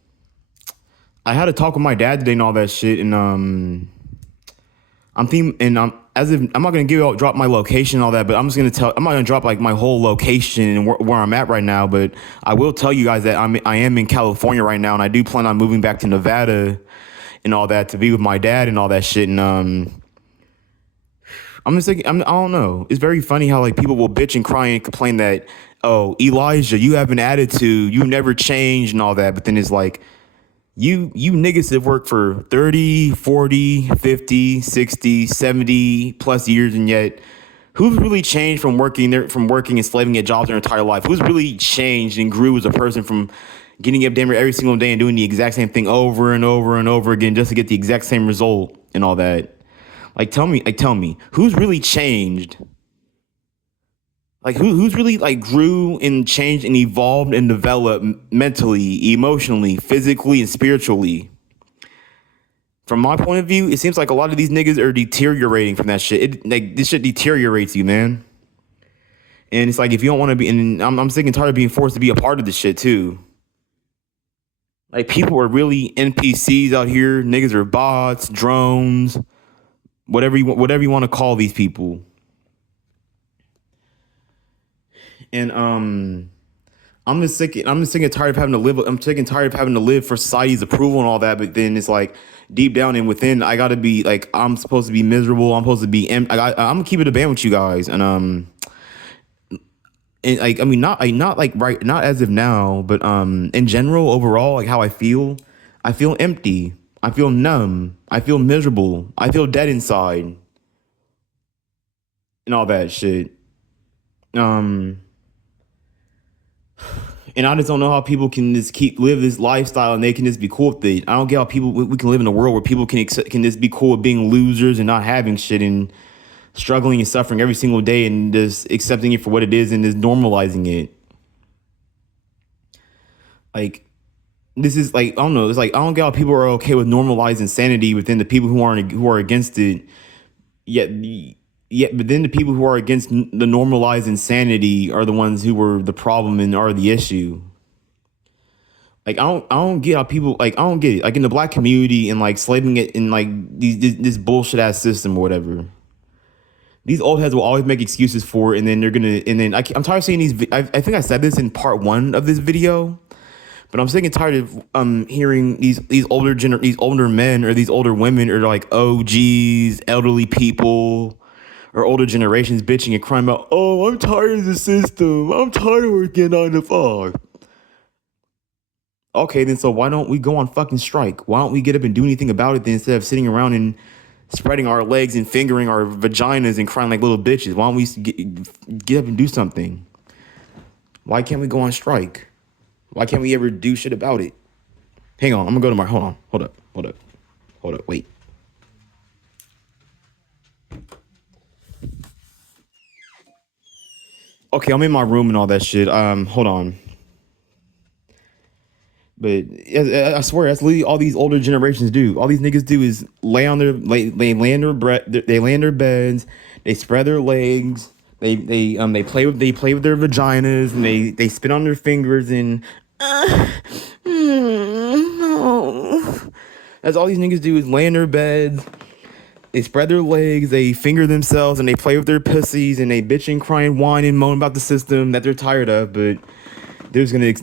I had a talk with my dad today and all that shit, and I'm thinking, and as if I'm not gonna drop my location and all that, but I'm not gonna drop like my whole location and where I'm at right now, but I will tell you guys that I am in California right now, and I do plan on moving back to Nevada and all that to be with my dad and all that shit, and I'm just thinking, I don't know. It's very funny how like people will bitch and cry and complain that, oh, Elijah, you have an attitude, you never changed and all that, but then it's like. You niggas have worked for 30, 40, 50, 60, 70 plus years, and yet who's really changed from working and slaving at jobs their entire life? Who's really changed and grew as a person from getting up damn near every single day and doing the exact same thing over and over and over again just to get the exact same result and all that? Tell me, who's really changed? Like who's really like grew and changed and evolved and developed mentally, emotionally, physically, and spiritually? From my point of view, it seems like a lot of these niggas are deteriorating from that shit. This shit deteriorates you, man. And it's like if you don't want to be, and I'm sick and tired of being forced to be a part of this shit too. Like people are really NPCs out here. Niggas are bots, drones, whatever you want to call these people. And I'm just sick and tired of having to live. I'm sick and tired of having to live for society's approval and all that. But then it's like deep down and within, I gotta be like I'm supposed to be miserable. I'm supposed to be. I'm gonna keep it a band with you guys. And like I mean, not like right, not as of now, but in general, overall, like how I feel empty. I feel numb. I feel miserable. I feel dead inside. And all that shit. And I just don't know how people can just live this lifestyle and they can just be cool with it. I don't get how we can live in a world where people can just be cool with being losers and not having shit and struggling and suffering every single day and just accepting it for what it is and just normalizing it. Like this is like I don't know. It's like I don't get how people are okay with normalizing insanity within the people who are against it. But then the people who are against the normalized insanity are the ones who were the problem and are the issue. Like I don't get how people like I don't get it. Like in the black community and like slaving it in like this bullshit ass system or whatever. These old heads will always make excuses for it, and then they're gonna, and then I'm tired of seeing these. I think I said this in part one of this video, but I'm sick and tired of hearing these older men or these older women or like OGs, elderly people, or older generations bitching and crying about, oh, I'm tired of the system. I'm tired of working 9 to 5. Okay, then so why don't we go on fucking strike? Why don't we get up and do anything about it then instead of sitting around and spreading our legs and fingering our vaginas and crying like little bitches? Why don't we get up and do something? Why can't we go on strike? Why can't we ever do shit about it? Hang on, I'm gonna go to my, hold on, hold up, wait. Okay, I'm in my room and all that shit. Hold on. But I swear, that's literally all these older generations do. All these niggas do is lay on their they lay in their beds, they spread their legs, they play with their vaginas, and they spit on their fingers and no. That's all these niggas do is lay in their beds. They spread their legs, they finger themselves, and they play with their pussies, and they bitch and cry and whine and moan about the system that they're tired of. But there's gonna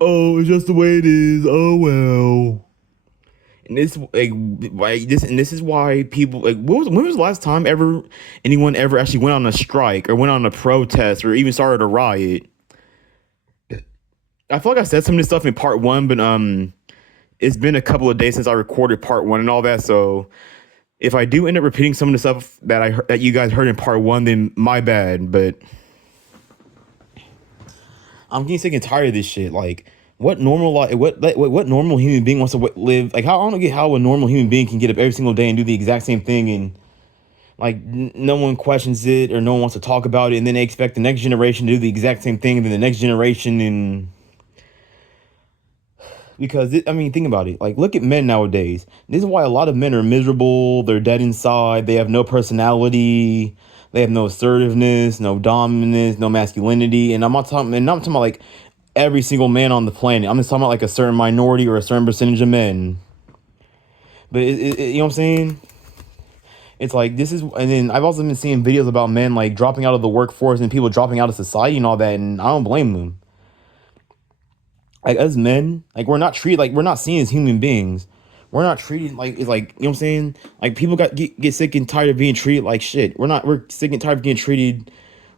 oh, it's just the way it is. Oh well. And this is why people like when was the last time anyone ever actually went on a strike or went on a protest or even started a riot? I feel like I said some of this stuff in part one, but it's been a couple of days since I recorded part one and all that, so if I do end up repeating some of the stuff that you guys heard in part one, then my bad. But I'm getting sick and tired of this shit. Like, what normal human being wants to live? Like, I don't get how a normal human being can get up every single day and do the exact same thing, and like no one questions it or no one wants to talk about it, and then they expect the next generation to do the exact same thing, and then the next generation and. Because, think about it. Like, look at men nowadays. This is why a lot of men are miserable. They're dead inside. They have no personality. They have no assertiveness, no dominance, no masculinity. And I'm not talking about like every single man on the planet. I'm just talking about like a certain minority or a certain percentage of men. But, you know what I'm saying? It's like, this is, and then I've also been seeing videos about men like dropping out of the workforce and people dropping out of society and all that. And I don't blame them. Like, as men, like, we're not seen as human beings. We're not treated like, it's like, you know what I'm saying? Like, people get sick and tired of being treated like shit. We're sick and tired of getting treated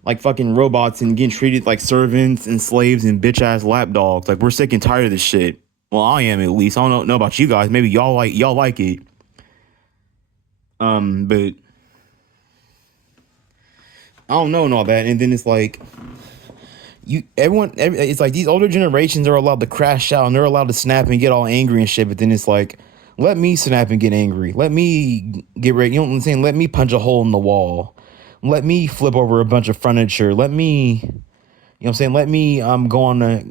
like fucking robots and getting treated like servants and slaves and bitch ass lapdogs. Like, we're sick and tired of this shit. Well, I am, at least. I don't know about you guys. Maybe y'all like it. But I don't know and all that. And then it's like, it's like these older generations are allowed to crash out and they're allowed to snap and get all angry and shit, but then it's like, let me snap and get angry. Let me get ready. You know what I'm saying? Let me punch a hole in the wall. Let me flip over a bunch of furniture. Let me, you know what I'm saying? Let me go on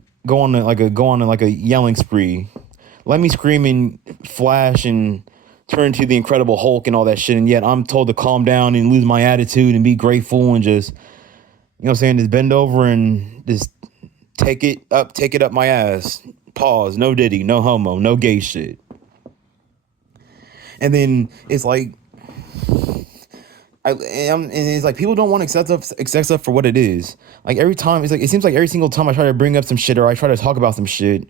like a yelling spree. Let me scream and flash and turn into the Incredible Hulk and all that shit. And yet I'm told to calm down and lose my attitude and be grateful and just, you know what I'm saying, just bend over and just take it up my ass. Pause. No diddy, no homo, no gay shit. And then it's like, and it's like people don't want to accept stuff for what it is. Like, every time, it seems like every single time I try to bring up some shit or I try to talk about some shit,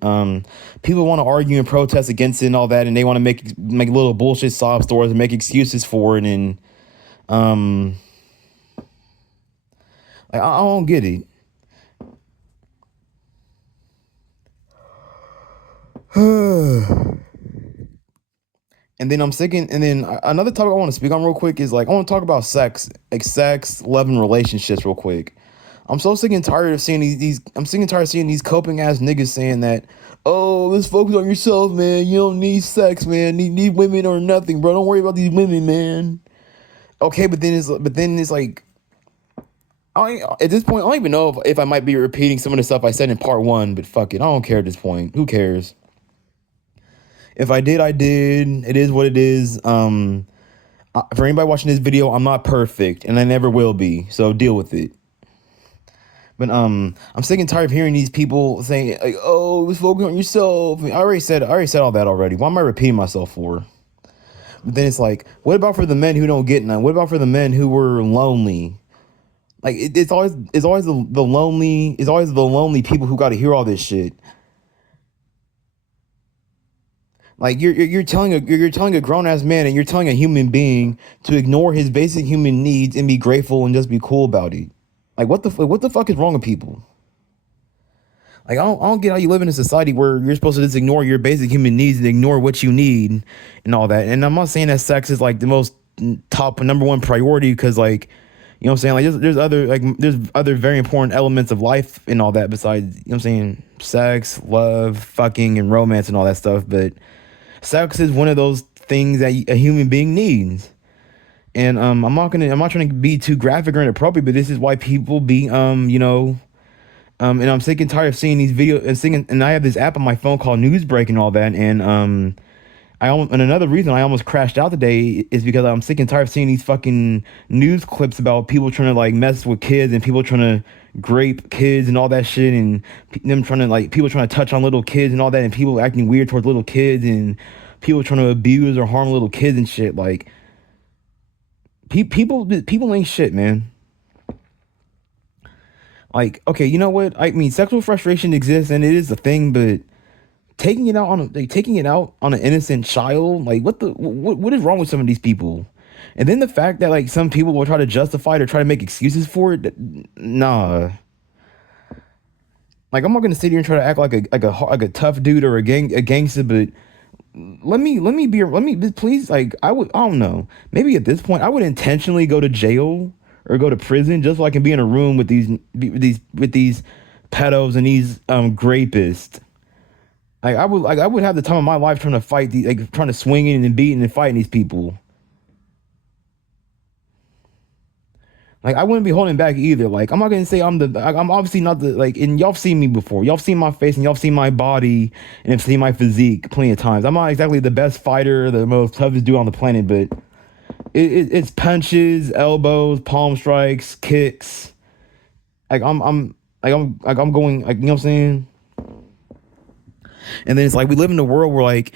people want to argue and protest against it and all that, and they want to make little bullshit sob stories and make excuses for it, and like, I don't get it. And then another topic I want to speak on real quick is like, I want to talk about sex, love, and relationships real quick. I'm so sick and tired of seeing these coping ass niggas saying that, oh, let's focus on yourself, man. You don't need sex, man. Need women or nothing, bro. Don't worry about these women, man. Okay, but then it's like, at this point, I don't even know if I might be repeating some of the stuff I said in part one, but fuck it. I don't care at this point. Who cares? If I did, I did. It is what it is. For anybody watching this video, I'm not perfect, and I never will be, so deal with it. But I'm sick and tired of hearing these people saying, like, oh, let's focus on yourself. I already said all that already. Why am I repeating myself for? But then it's like, what about for the men who don't get none? What about for the men who were lonely? Like it's always the lonely, it's always the lonely people who got to hear all this shit. Like you're telling a grown ass man, and you're telling a human being to ignore his basic human needs and be grateful and just be cool about it. Like what the fuck is wrong with people? Like I don't get how you live in a society where you're supposed to just ignore your basic human needs and ignore what you need and all that. And I'm not saying that sex is like the most top number one priority, because like, you know what I'm saying, like there's other very important elements of life and all that besides, you know what I'm saying, sex, love, fucking, and romance and all that stuff. But sex is one of those things that a human being needs. And I'm not trying to be too graphic or inappropriate, but this is why people be and I'm sick and tired of seeing these videos and I have this app on my phone called Newsbreak and all that. And and another reason I almost crashed out today is because I'm sick and tired of seeing these fucking news clips about people trying to like mess with kids and people trying to grape kids and all that shit, and them trying to like people trying to touch on little kids and all that, and people acting weird towards little kids, and people trying to abuse or harm little kids and shit. Like people ain't shit, man. Like, okay, you know what? I mean, sexual frustration exists and it is a thing, but taking it out on an innocent child, like what is wrong with some of these people? And then the fact that like some people will try to justify it or try to make excuses for it, nah. Like I'm not gonna sit here and try to act like a tough dude or a gangster, but let me please, like I don't know, maybe at this point I would intentionally go to jail or go to prison just so I can be in a room with these pedos and these rapists. I would have the time of my life trying to fight these, like trying to swing in and beating and fighting these people. Like I wouldn't be holding back either. Like I'm not gonna say I'm obviously not the, like, and y'all seen me before. Y'all seen my face and y'all seen my body and have seen my physique plenty of times. I'm not exactly the best fighter, the most toughest dude on the planet, but it's punches, elbows, palm strikes, kicks. Like I'm going, like, you know what I'm saying? And then it's like we live in a world where like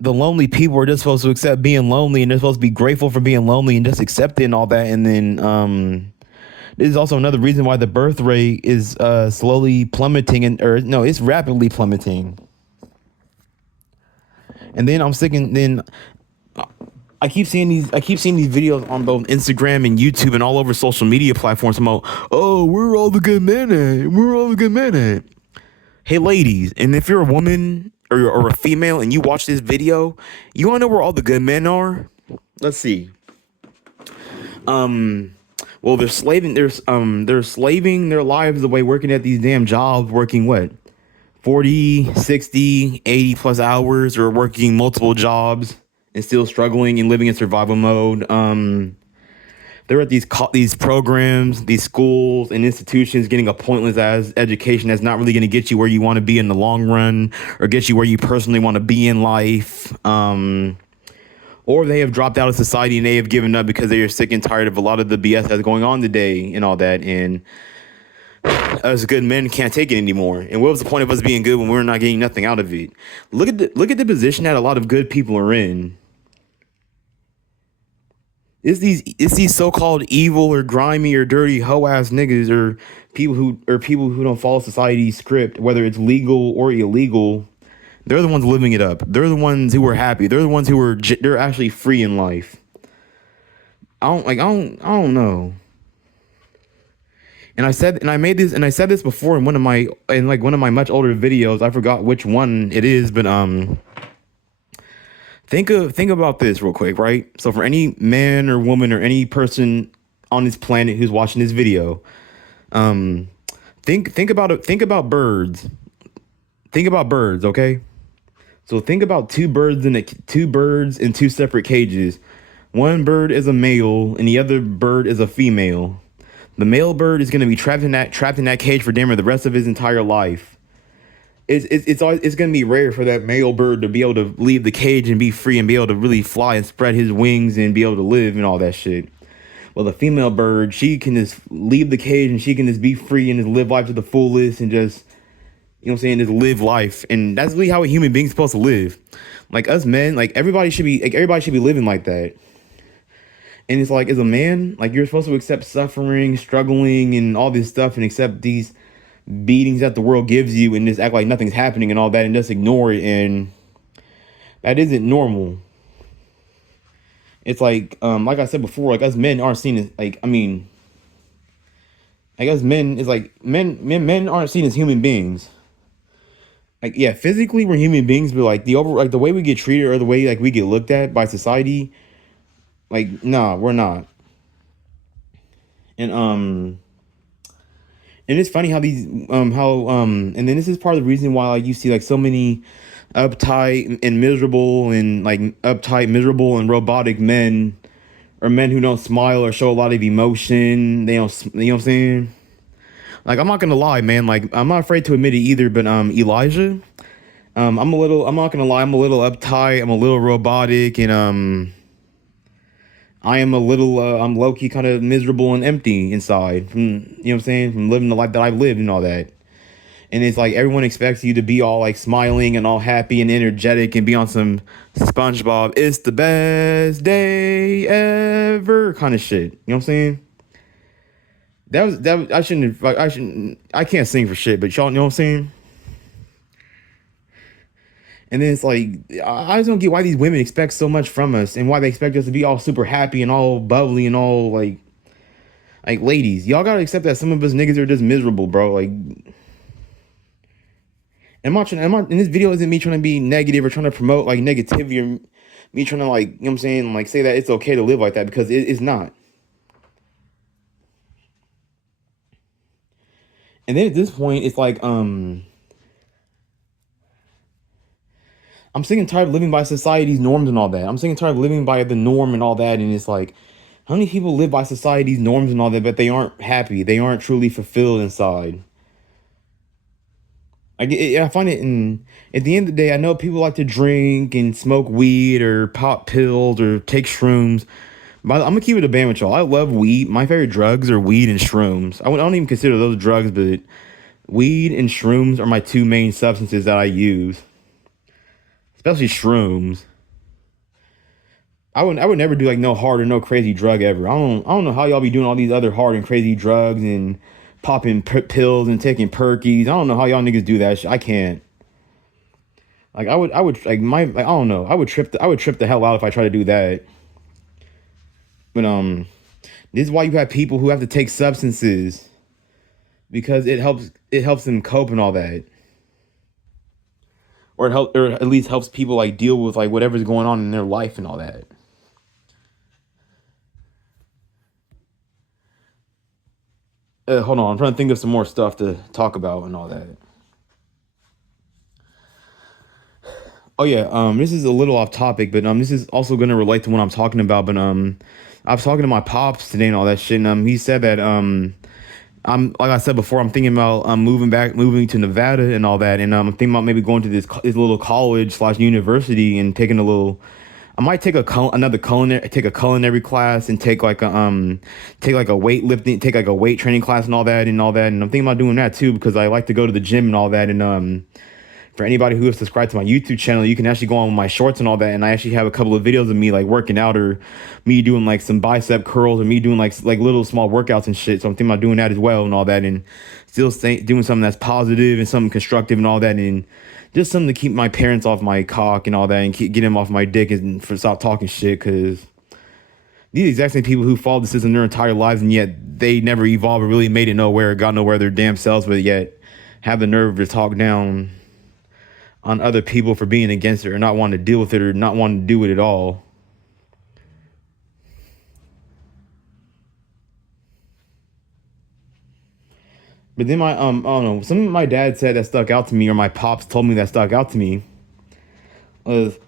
the lonely people are just supposed to accept being lonely, and they're supposed to be grateful for being lonely and just accept it and all that. And then this is also another reason why the birth rate is slowly plummeting, it's rapidly plummeting. And then I keep seeing these videos on both Instagram and YouTube and all over social media platforms about, oh, where are all the good men at? Where are all the good men at? Hey, ladies, and if you're a woman or a female and you watch this video, you want to know where all the good men are? Let's see. Well, they're slaving their lives away working at these damn jobs, working what? 40, 60, 80 plus hours, or working multiple jobs and still struggling and living in survival mode. They're at these programs, these schools and institutions, getting a pointless as education that's not really going to get you where you want to be in the long run or get you where you personally want to be in life. Or they have dropped out of society and they have given up because they are sick and tired of a lot of the BS that's going on today and all that. And us good men can't take it anymore. And what was the point of us being good when we're not getting nothing out of it? Look at the position that a lot of good people are in. It's these so-called evil or grimy or dirty hoe ass niggas or people who don't follow society's script, whether it's legal or illegal. They're the ones living it up. They're the ones who are happy. They're the ones they're actually free in life. I don't know. And I said this before in one of my much older videos. I forgot which one it is, but think about this real quick, right? So for any man or woman or any person on this planet who's watching this video, think about birds. Think about birds, okay? So think about two birds in two separate cages. One bird is a male and the other bird is a female. The male bird is going to be trapped in that cage for damn near the rest of his entire life. It's going to be rare for that male bird to be able to leave the cage and be free and be able to really fly and spread his wings and be able to live and all that shit. Well, the female bird, she can just leave the cage and she can just be free and just live life to the fullest and just You know what I'm saying? Just live life, and that's really how a human being's supposed to live. Like us men, like everybody should be living like that. And it's like as a man, like you're supposed to accept suffering, struggling, and all this stuff, and accept these beatings that the world gives you, and just act like nothing's happening and all that, and just ignore it. And that isn't normal. It's like I said before, like us men aren't seen as like I mean, I guess men is like men aren't seen as human beings. Like yeah, physically we're human beings, but like the way we get treated or the way like we get looked at by society, like nah, we're not. And and it's funny how these how and then this is part of the reason why like you see like so many uptight and miserable and like uptight, miserable and robotic men or men who don't smile or show a lot of emotion. They don't, you know what I'm saying? Like I'm not gonna lie, man. Like I'm not afraid to admit it either. But Elijah, I'm a little. I'm not gonna lie. I'm a little uptight. I'm a little robotic, and I am a little. I'm low key, kind of miserable and empty inside. From you know what I'm saying? From living the life that I've lived and all that. And it's like everyone expects you to be all like smiling and all happy and energetic and be on some SpongeBob, it's the best day ever kind of shit. You know what I'm saying? I shouldn't have, like, I shouldn't, I can't sing for shit, but y'all know what I'm saying? And then it's like I just don't get why these women expect so much from us and why they expect us to be all super happy and all bubbly and all like ladies. Y'all gotta accept that some of us niggas are just miserable, bro. Like and this video isn't me trying to be negative or trying to promote like negativity or me trying to like, you know what I'm saying, like say that it's okay to live like that because it's not. And then at this point, it's like, I'm sick and tired of living by society's norms and all that. I'm sick and tired of living by the norm and all that. And it's like, how many people live by society's norms and all that, but they aren't happy. They aren't truly fulfilled inside. I find it in at the end of the day, I know people like to drink and smoke weed or pop pills or take shrooms. But I'm gonna keep it a band with y'all. I love weed. My favorite drugs are weed and shrooms. I don't even consider those drugs, but weed and shrooms are my two main substances that I use. Especially shrooms. I would never do like no hard or no crazy drug ever. I don't know how y'all be doing all these other hard and crazy drugs and popping pills and taking perkies. I don't know how y'all niggas do that shit. I can't. Like I would like I don't know. I would trip the hell out if I try to do that. But this is why you have people who have to take substances because it helps them cope and all that. Or at least helps people like deal with like whatever's going on in their life and all that. Hold on, I'm trying to think of some more stuff to talk about and all that. Oh yeah, this is a little off topic, but this is also gonna relate to what I'm talking about. But I was talking to my pops today and all that shit, and he said that I'm like I said before, I'm thinking about moving to Nevada and all that, and I'm thinking about maybe going to this little college slash university and taking a little. I might take take a culinary class and take like a weightlifting, take like a weight training class and all that and all that. And I'm thinking about doing that too because I like to go to the gym and all that. And for anybody who is subscribed to my YouTube channel, you can actually go on my shorts and all that. And I actually have a couple of videos of me like working out or me doing like some bicep curls or me doing like little small workouts and shit. So I'm thinking about doing that as well and all that and doing something that's positive and something constructive and all that. And just something to keep my parents off my cock and all that and get them off my dick and stop talking shit because these exact same people who followed the system their entire lives and yet they never evolved or really made it nowhere, got nowhere their damn selves, but yet have the nerve to talk down on other people for being against it or not wanting to deal with it or not wanting to do it at all. But then I don't know, something my dad said that stuck out to me or my pops told me that stuck out to me was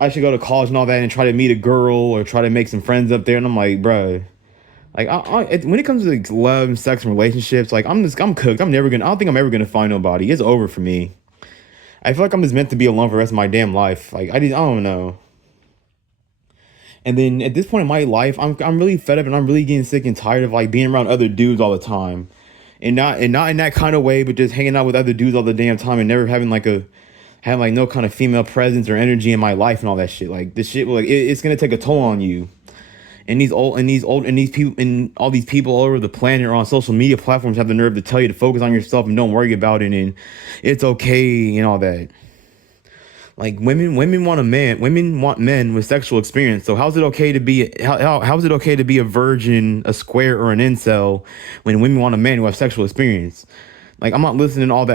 I should go to college and all that and try to meet a girl or try to make some friends up there. And I'm like, bruh, like when it comes to like, love and sex and relationships, like I'm cooked. I don't think I'm ever gonna find nobody. It's over for me. I feel like I'm just meant to be alone for the rest of my damn life. Like I don't know. And then at this point in my life, I'm really fed up and I'm really getting sick and tired of like being around other dudes all the time. and not in that kind of way, but just hanging out with other dudes all the damn time and never having like no kind of female presence or energy in my life and all that shit. Like this shit, like it's gonna take a toll on you. And these people and all these people all over the planet or on social media platforms have the nerve to tell you to focus on yourself and don't worry about it and it's okay and all that. Like women want a man. Women want men with sexual experience. So how's it okay to be how's it okay to be a virgin, a square, or an incel when women want a man who has sexual experience? Like I'm not listening to all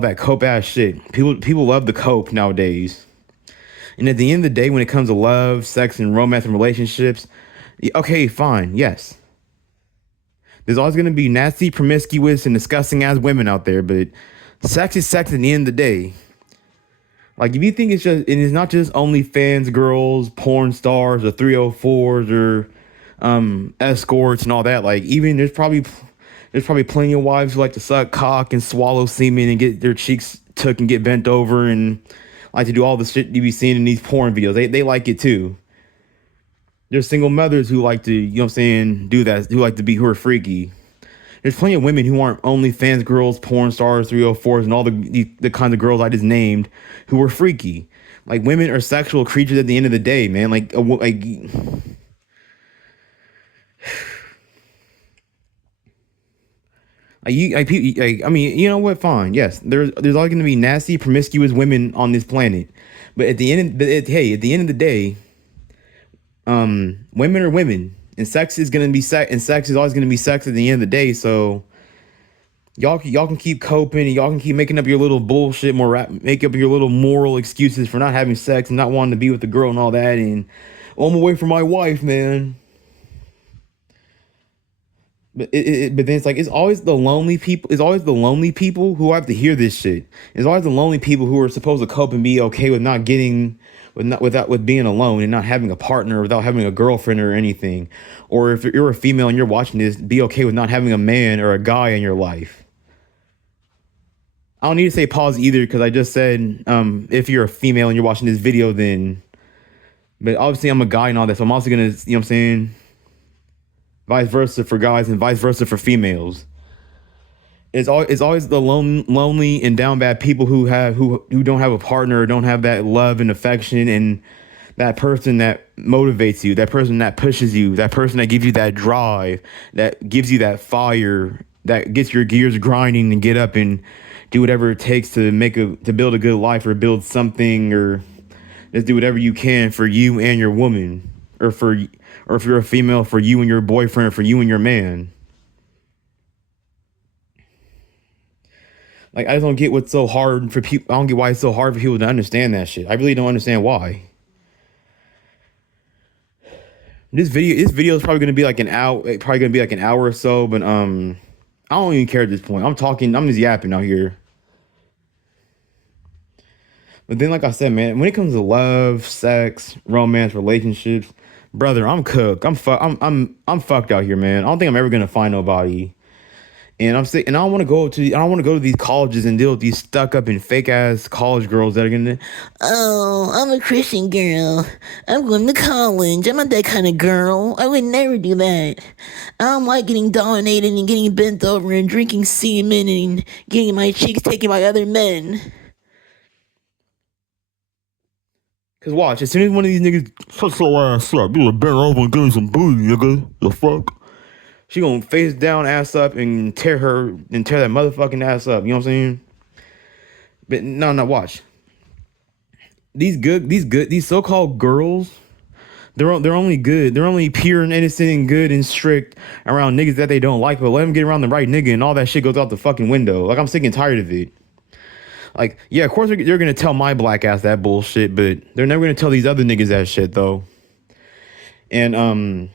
that cope ass shit. People love the cope nowadays. And at the end of the day, when it comes to love, sex, and romance and relationships, okay, fine, yes. There's always gonna be nasty, promiscuous, and disgusting ass women out there, but sex is sex at the end of the day. Like if you think it's not just OnlyFans girls, porn stars, or 304s, or escorts and all that. Like even there's probably plenty of wives who like to suck cock and swallow semen and get their cheeks took and get bent over and like to do all the shit you be seeing in these porn videos. They like it too. There's single mothers who like to, you know what I'm saying, do that, who are freaky. There's plenty of women who aren't OnlyFans girls, porn stars, 304s, and all the kinds of girls I just named who are freaky. Like women are sexual creatures at the end of the day, man. I mean, you know what? Fine, yes. There's always going to be nasty, promiscuous women on this planet, but at the end of the day, women are women, and sex is gonna be sex, and sex is always gonna be sex at the end of the day. So y'all can keep coping, and y'all can keep making up your little bullshit, make up your little moral excuses for not having sex and not wanting to be with the girl and all that. And oh, I'm away from my wife, man. But then it's like it's always the lonely people. It's always the lonely people who have to hear this shit. It's always the lonely people who are supposed to cope and be okay with not getting with being alone and not having a partner, without having a girlfriend or anything. Or if you're a female and you're watching this, be okay with not having a man or a guy in your life. I don't need to say pause either because I just said if you're a female and you're watching this video, then. But obviously I'm a guy and all that, so I'm also gonna, you know what I'm saying. Vice versa for guys and vice versa for females. It's always the lonely and down bad people who don't have a partner or don't have that love and affection and that person that motivates you, that person that pushes you, that person that gives you that drive, that gives you that fire, that gets your gears grinding and get up and do whatever it takes to build a good life or build something, or just do whatever you can for you and your woman, or if you're a female, for you and your boyfriend, or for you and your man. Like I just don't get what's so hard for people. I don't get why it's so hard for people to understand that shit. I really don't understand why. This video is probably gonna be like an hour. Probably gonna be like an hour or so. But I don't even care at this point. I'm just yapping out here. But then, like I said, man, when it comes to love, sex, romance, relationships, brother, I'm cooked. I'm fucked out here, man. I don't think I'm ever gonna find nobody. And I'm sick, and I don't want to go to these colleges and deal with these stuck up and fake ass college girls that are gonna. Oh, I'm a Christian girl. I'm going to college. I'm not that kind of girl. I would never do that. I don't like getting dominated and getting bent over and drinking semen and getting my cheeks taken by other men. Cause watch, as soon as one of these niggas shut your ass up, you would bend over and give me some booty, nigga. The fuck? She gonna face down, ass up, and tear that motherfucking ass up. You know what I'm saying? But no, watch. These so-called girls, they're only good. They're only pure and innocent and good and strict around niggas that they don't like. But let them get around the right nigga, and all that shit goes out the fucking window. Like I'm sick and tired of it. Like, yeah, of course they're gonna tell my black ass that bullshit, but they're never gonna tell these other niggas that shit though. And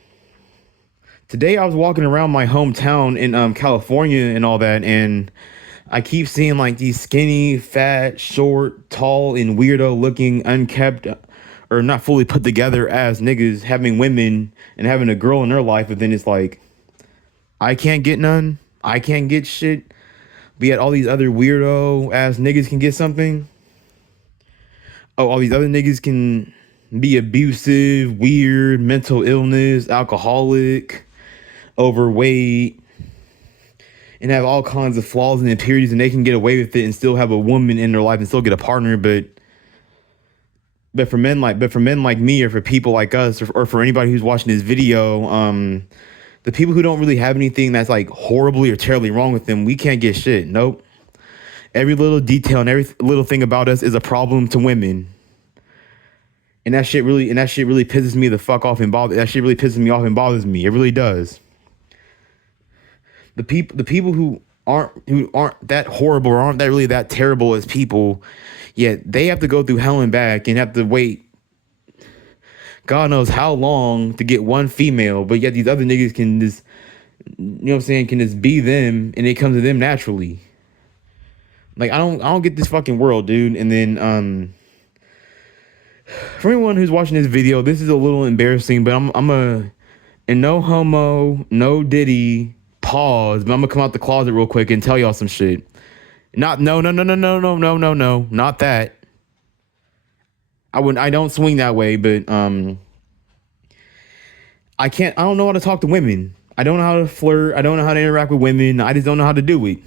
today I was walking around my hometown in California and all that, and I keep seeing like these skinny, fat, short, tall, and weirdo looking, unkept, or not fully put together ass niggas having women and having a girl in their life, but then it's like, I can't get none. I can't get shit. But yet all these other weirdo ass niggas can get something. Oh, all these other niggas can be abusive, weird, mental illness, alcoholic, overweight, and have all kinds of flaws and impurities, and they can get away with it and still have a woman in their life and still get a partner. But for men like me, or for people like us, or for anybody who's watching this video, the people who don't really have anything that's like horribly or terribly wrong with them, we can't get shit. Nope. Every little detail and every little thing about us is a problem to women. And that shit really pisses me the fuck off and that shit really pisses me off and bothers me. It really does. The people who aren't that horrible or aren't that really that terrible as people, yet they have to go through hell and back and have to wait God knows how long to get one female, but yet these other niggas can just, you know what I'm saying, can just be them and it comes to them naturally. Like I don't get this fucking world, dude. And then for anyone who's watching this video, this is a little embarrassing, but and no homo, no diddy, pause, but I'm gonna come out the closet real quick and tell y'all some shit. No, not that. I don't swing that way, but I don't know how to talk to women. I don't know how to flirt. I don't know how to interact with women. I just don't know how to do it.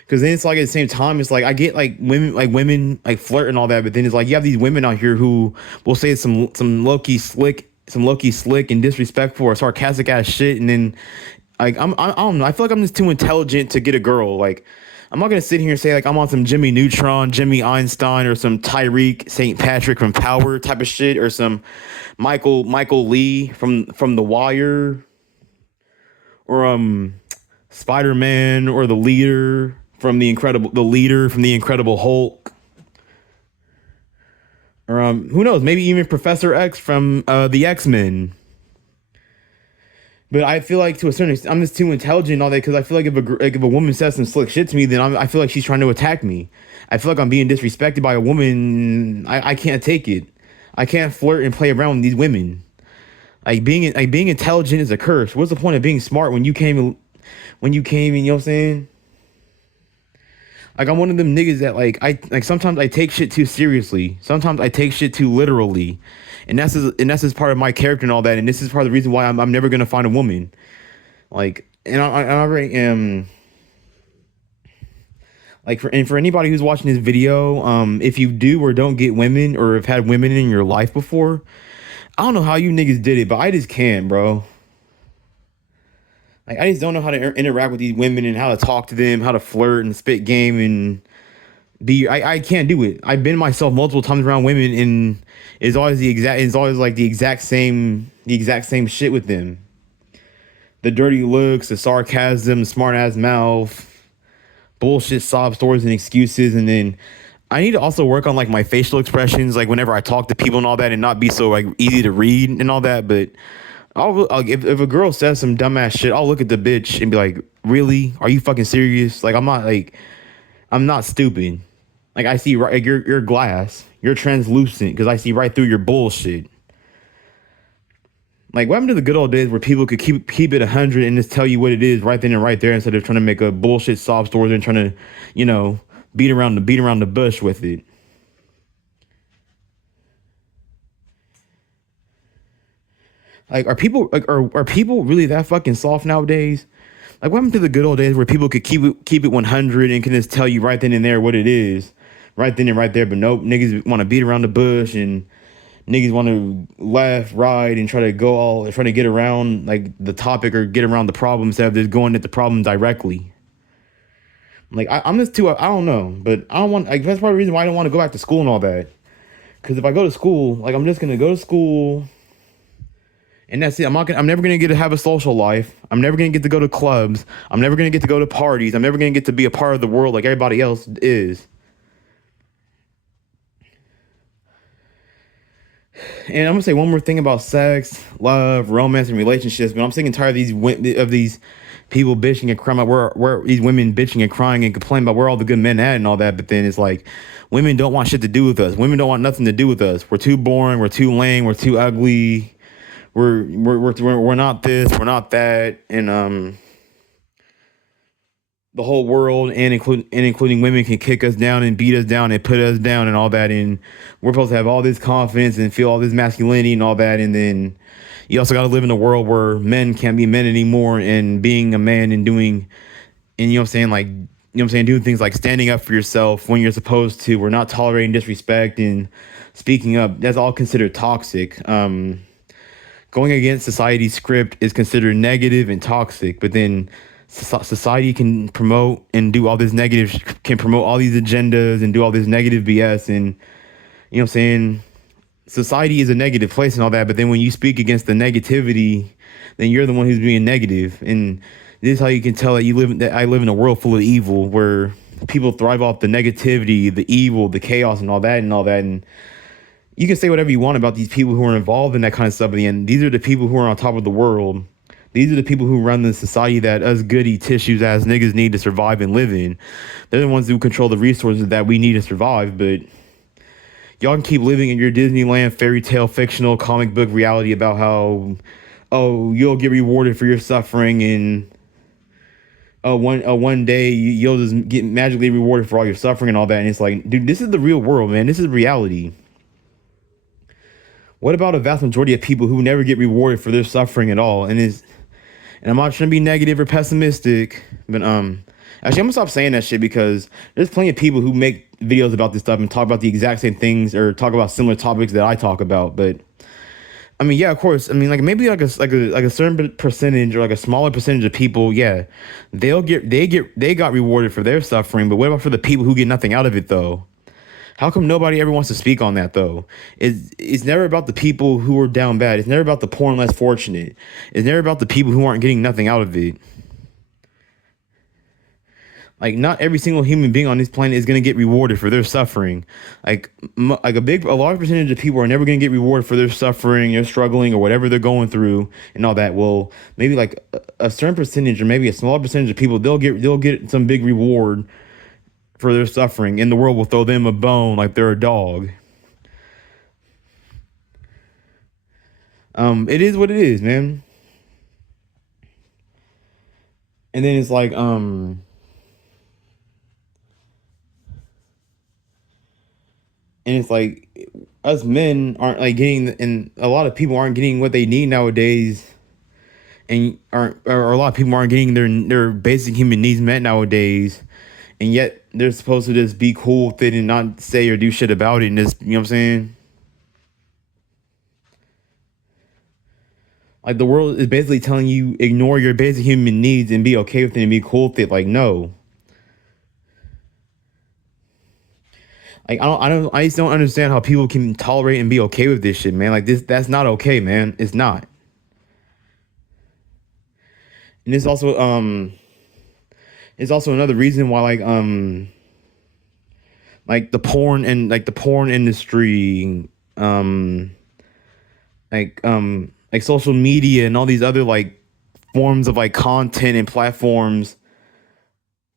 Because then it's like at the same time, it's like I get like women like flirt and all that, but then it's like you have these women out here who will say some low-key slick and disrespectful or sarcastic ass shit, and then like I don't know. I feel like I'm just too intelligent to get a girl. Like I'm not gonna sit here and say like I'm on some Jimmy Neutron, Jimmy Einstein, or some Tyreek St. Patrick from Power type of shit, or some Michael Lee from The Wire, or Spider-Man, or the leader from the Incredible Hulk, or who knows, maybe even Professor X from the X-Men. But I feel like to a certain extent, I'm just too intelligent and all that, because I feel like if a woman says some slick shit to me, then I feel like she's trying to attack me. I feel like I'm being disrespected by a woman. I can't take it. I can't flirt and play around with these women. Like being intelligent is a curse. What's the point of being smart when you came and you know what I'm saying? Like I'm one of them niggas that like sometimes I take shit too seriously. Sometimes I take shit too literally. And that's just part of my character and all that. And this is part of the reason why I'm never gonna find a woman. Like, and I already am. Like for anybody who's watching this video, if you do or don't get women or have had women in your life before, I don't know how you niggas did it, but I just can't, bro. Like I just don't know how to interact with these women and how to talk to them, how to flirt and spit game and be. I can't do it. I've been myself multiple times around women, and it's always like the exact same shit with them. The dirty looks, the sarcasm, the smart ass mouth, bullshit sob stories and excuses. And then I need to also work on like my facial expressions, like whenever I talk to people and all that, and not be so like easy to read and all that. But if a girl says some dumbass shit, I'll look at the bitch and be like, really? Are you fucking serious? Like I'm not stupid. Like I see right, like you're glass. You're translucent because I see right through your bullshit. Like what happened to the good old days where people could keep it 100 and just tell you what it is right then and right there, instead of trying to make a bullshit sob story and trying to, you know, beat around the bush with it. Like are people really that fucking soft nowadays? Like what happened to the good old days where people could keep it 100 and can just tell you right then and there what it is, right then and right there? But nope, niggas want to beat around the bush, and niggas want to left, right, and try to get around like the topic or get around the problem instead of just going at the problem directly. Like I'm just too, I don't know, but I don't want. Like that's part of the reason why I don't want to go back to school and all that. Because if I go to school, like I'm just gonna go to school. And that's it. I'm never gonna get to have a social life. I'm never gonna get to go to clubs. I'm never gonna get to go to parties. I'm never gonna get to be a part of the world like everybody else is. And I'm gonna say one more thing about sex, love, romance, and relationships. But I'm sick and tired of these people bitching and crying about where these women bitching and crying and complaining about where all the good men at and all that. But then it's like women don't want shit to do with us. Women don't want nothing to do with us. We're too boring. We're too lame. We're too ugly. We're not this, we're not that, and the whole world and including women can kick us down and beat us down and put us down and all that, and we're supposed to have all this confidence and feel all this masculinity and all that, and then you also got to live in a world where men can't be men anymore, and being a man and doing and you know what I'm saying, like, you know what I'm saying, doing things like standing up for yourself when you're supposed to, or not tolerating disrespect and speaking up, that's all considered toxic. Going against society's script is considered negative and toxic, but then society can promote and do all this negative, can promote all these agendas and do all this negative BS, and you know what I'm saying, society is a negative place and all that, but then when you speak against the negativity, then you're the one who's being negative. And this is how you can tell that I live in a world full of evil, where people thrive off the negativity, the evil, the chaos, and all that and all that. And you can say whatever you want about these people who are involved in that kind of stuff, but in the end, these are the people who are on top of the world. These are the people who run the society that us goody tissues ass niggas need to survive and live in. They're the ones who control the resources that we need to survive, but y'all can keep living in your Disneyland fairy tale fictional comic book reality about how, oh, you'll get rewarded for your suffering, and one day you'll just get magically rewarded for all your suffering and all that. And it's like, dude, this is the real world, man. This is reality. What about a vast majority of people who never get rewarded for their suffering at all? And I'm not trying to be negative or pessimistic, but actually I'm gonna stop saying that shit, because there's plenty of people who make videos about this stuff and talk about the exact same things or talk about similar topics that I talk about. But I mean, yeah, of course. I mean, like, maybe like a certain percentage, or like a smaller percentage of people, yeah, they got rewarded for their suffering. But what about for the people who get nothing out of it though? How come nobody ever wants to speak on that though? It's never about the people who are down bad. It's never about the poor and less fortunate. It's never about the people who aren't getting nothing out of it. Like, not every single human being on this planet is going to get rewarded for their suffering. Like, a large percentage of people are never going to get rewarded for their suffering, or struggling, or whatever they're going through, and all that. Well, maybe like a certain percentage, or maybe a smaller percentage of people, they'll get some big reward for their suffering, and the world will throw them a bone like they're a dog. It is what it is, man. And then it's like, and it's like, us men aren't like getting, and a lot of people aren't getting what they need nowadays, and or a lot of people aren't getting their basic human needs met nowadays, and yet they're supposed to just be cool with it and not say or do shit about it, and just, you know what I'm saying? Like, the world is basically telling you, ignore your basic human needs and be okay with it and be cool with it. Like, no. Like, I just don't understand how people can tolerate and be okay with this shit, man. Like, that's not okay, man. It's not. And it's also another reason why, like the porn industry, like social media and all these other like forms of like content and platforms,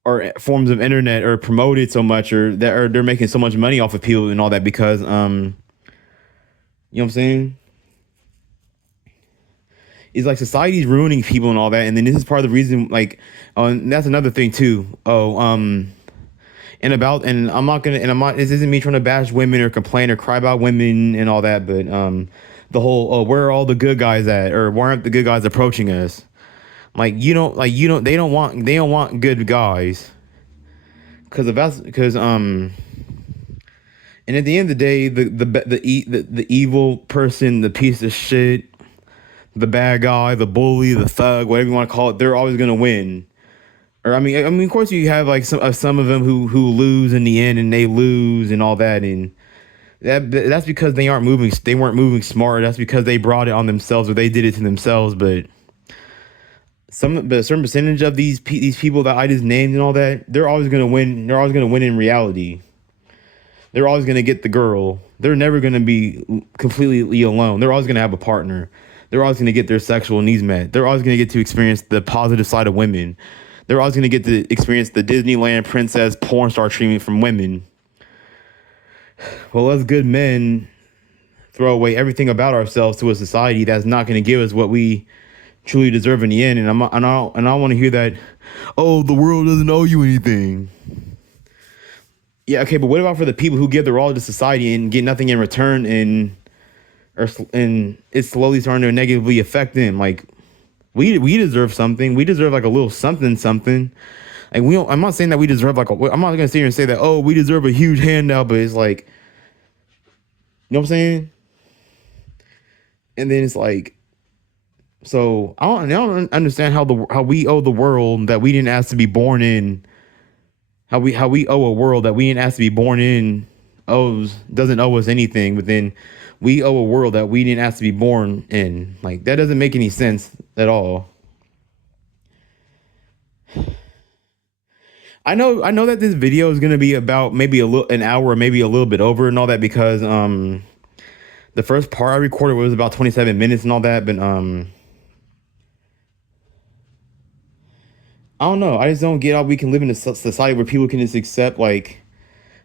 or forms of internet, are promoted so much, or they're making so much money off of people and all that, because you know what I'm saying? It's like society's ruining people and all that, and then this is part of the reason. Like, and that's another thing too. And I'm not. This isn't me trying to bash women or complain or cry about women and all that, but the whole, oh, where are all the good guys at, or why aren't the good guys approaching us? They don't want good guys, because and at the end of the day, the evil person, the piece of shit, the bad guy, the bully, the thug, whatever you want to call it, they're always gonna win. Or of course you have like some of them who lose in the end, and they lose and all that, and that's because they weren't moving smart. That's because they brought it on themselves, or they did it to themselves. But a certain percentage of these people that I just named and all that, they're always gonna win. They're always gonna win in reality. They're always gonna get the girl. They're never gonna be completely alone. They're always gonna have a partner. They're always gonna get their sexual needs met. They're always gonna get to experience the positive side of women. They're always gonna get to experience the Disneyland princess porn star treatment from women. Well, us good men throw away everything about ourselves to a society that's not going to give us what we truly deserve in the end. And I don't want to hear that, oh, the world doesn't owe you anything. Yeah, okay, but what about for the people who give their all to society and get nothing in return, and it's slowly starting to negatively affect them? Like, we deserve something. We deserve like a little something. Like we don't, I'm not saying that we deserve like I'm not gonna sit here and say that, oh, we deserve a huge handout, but it's like, you know what I'm saying? And then it's like, so I don't understand how we owe the world that we didn't ask to be born in. How we owe a world that we didn't ask to be born in doesn't owe us anything, but then we owe a world that we didn't ask to be born in. Like that doesn't make any sense at all. I know that this video is gonna be about maybe an hour or maybe a little bit over and all that because the first part I recorded was about 27 minutes and all that, but I don't know. I just don't get how we can live in a society where people can just accept like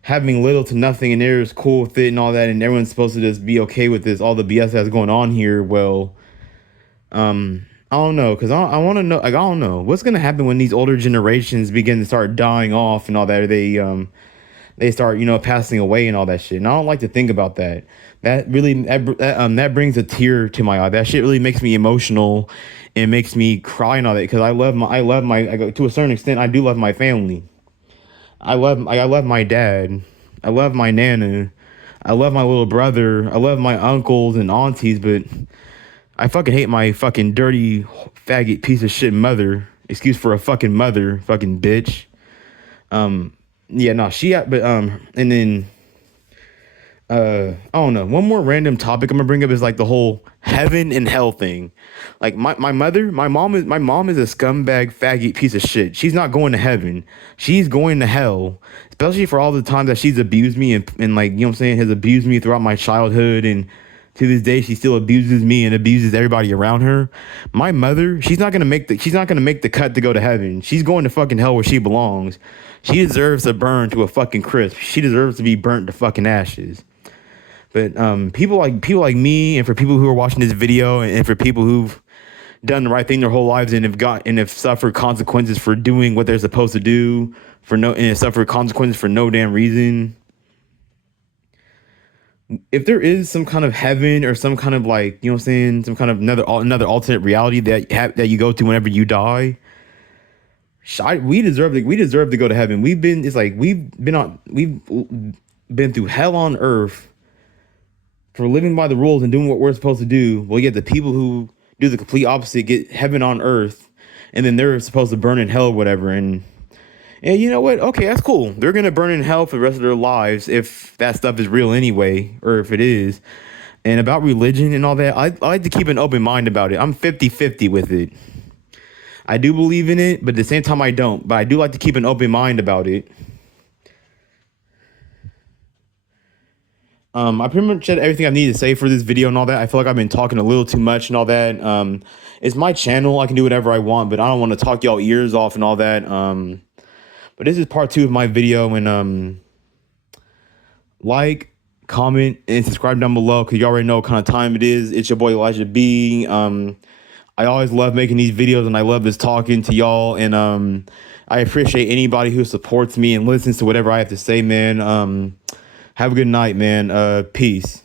having little to nothing and they're just cool with it and all that, and everyone's supposed to just be okay with this, all the BS that's going on here. Well, I don't know, because I want to know, like, I don't know what's gonna happen when these older generations begin to start dying off and all that. Or they start, passing away and all that shit. And I don't like to think about that. That really that brings a tear to my eye. That shit really makes me emotional and makes me cry and all that because to a certain extent I do love my family. I love my dad. I love my nana. I love my little brother. I love my uncles and aunties, but I fucking hate my fucking dirty faggot piece of shit mother. Excuse for a fucking mother, fucking bitch. Yeah, no, and then I don't know. One more random topic I'm gonna bring up is like the whole heaven and hell thing. Like my mom is a scumbag faggot piece of shit. She's not going to heaven. She's going to hell. Especially for all the times that she's abused me and like, you know what I'm saying, has abused me throughout my childhood, and to this day she still abuses me and abuses everybody around her. My mother, she's not gonna make the cut to go to heaven. She's going to fucking hell where she belongs. She deserves to burn to a fucking crisp. She deserves to be burnt to fucking ashes. But people like me, and for people who are watching this video, and for people who've done the right thing their whole lives and have suffered consequences for doing what they're supposed to do and have suffered consequences for no damn reason. If there is some kind of heaven or some kind of like, you know what I'm saying, some kind of another alternate reality that you go to whenever you die, we deserve to go to heaven. We've been through hell on earth for living by the rules and doing what we're supposed to do. Well, yet the people who do the complete opposite get heaven on earth, and then they're supposed to burn in hell or whatever. And you know what? Okay, that's cool. They're going to burn in hell for the rest of their lives if that stuff is real anyway, or if it is. And about religion and all that, I like to keep an open mind about it. I'm 50-50 with it. I do believe in it, but at the same time I don't. But I do like to keep an open mind about it. I pretty much said everything I need to say for this video and all that. I feel like I've been talking a little too much and all that. It's my channel. I can do whatever I want, but I don't want to talk y'all ears off and all that. But this is part 2 of my video, and like, comment, and subscribe down below because you already know what kind of time it is. It's your boy Elijah B. I always love making these videos, and I love this talking to y'all, and I appreciate anybody who supports me and listens to whatever I have to say, man. Have a good night, man. Peace.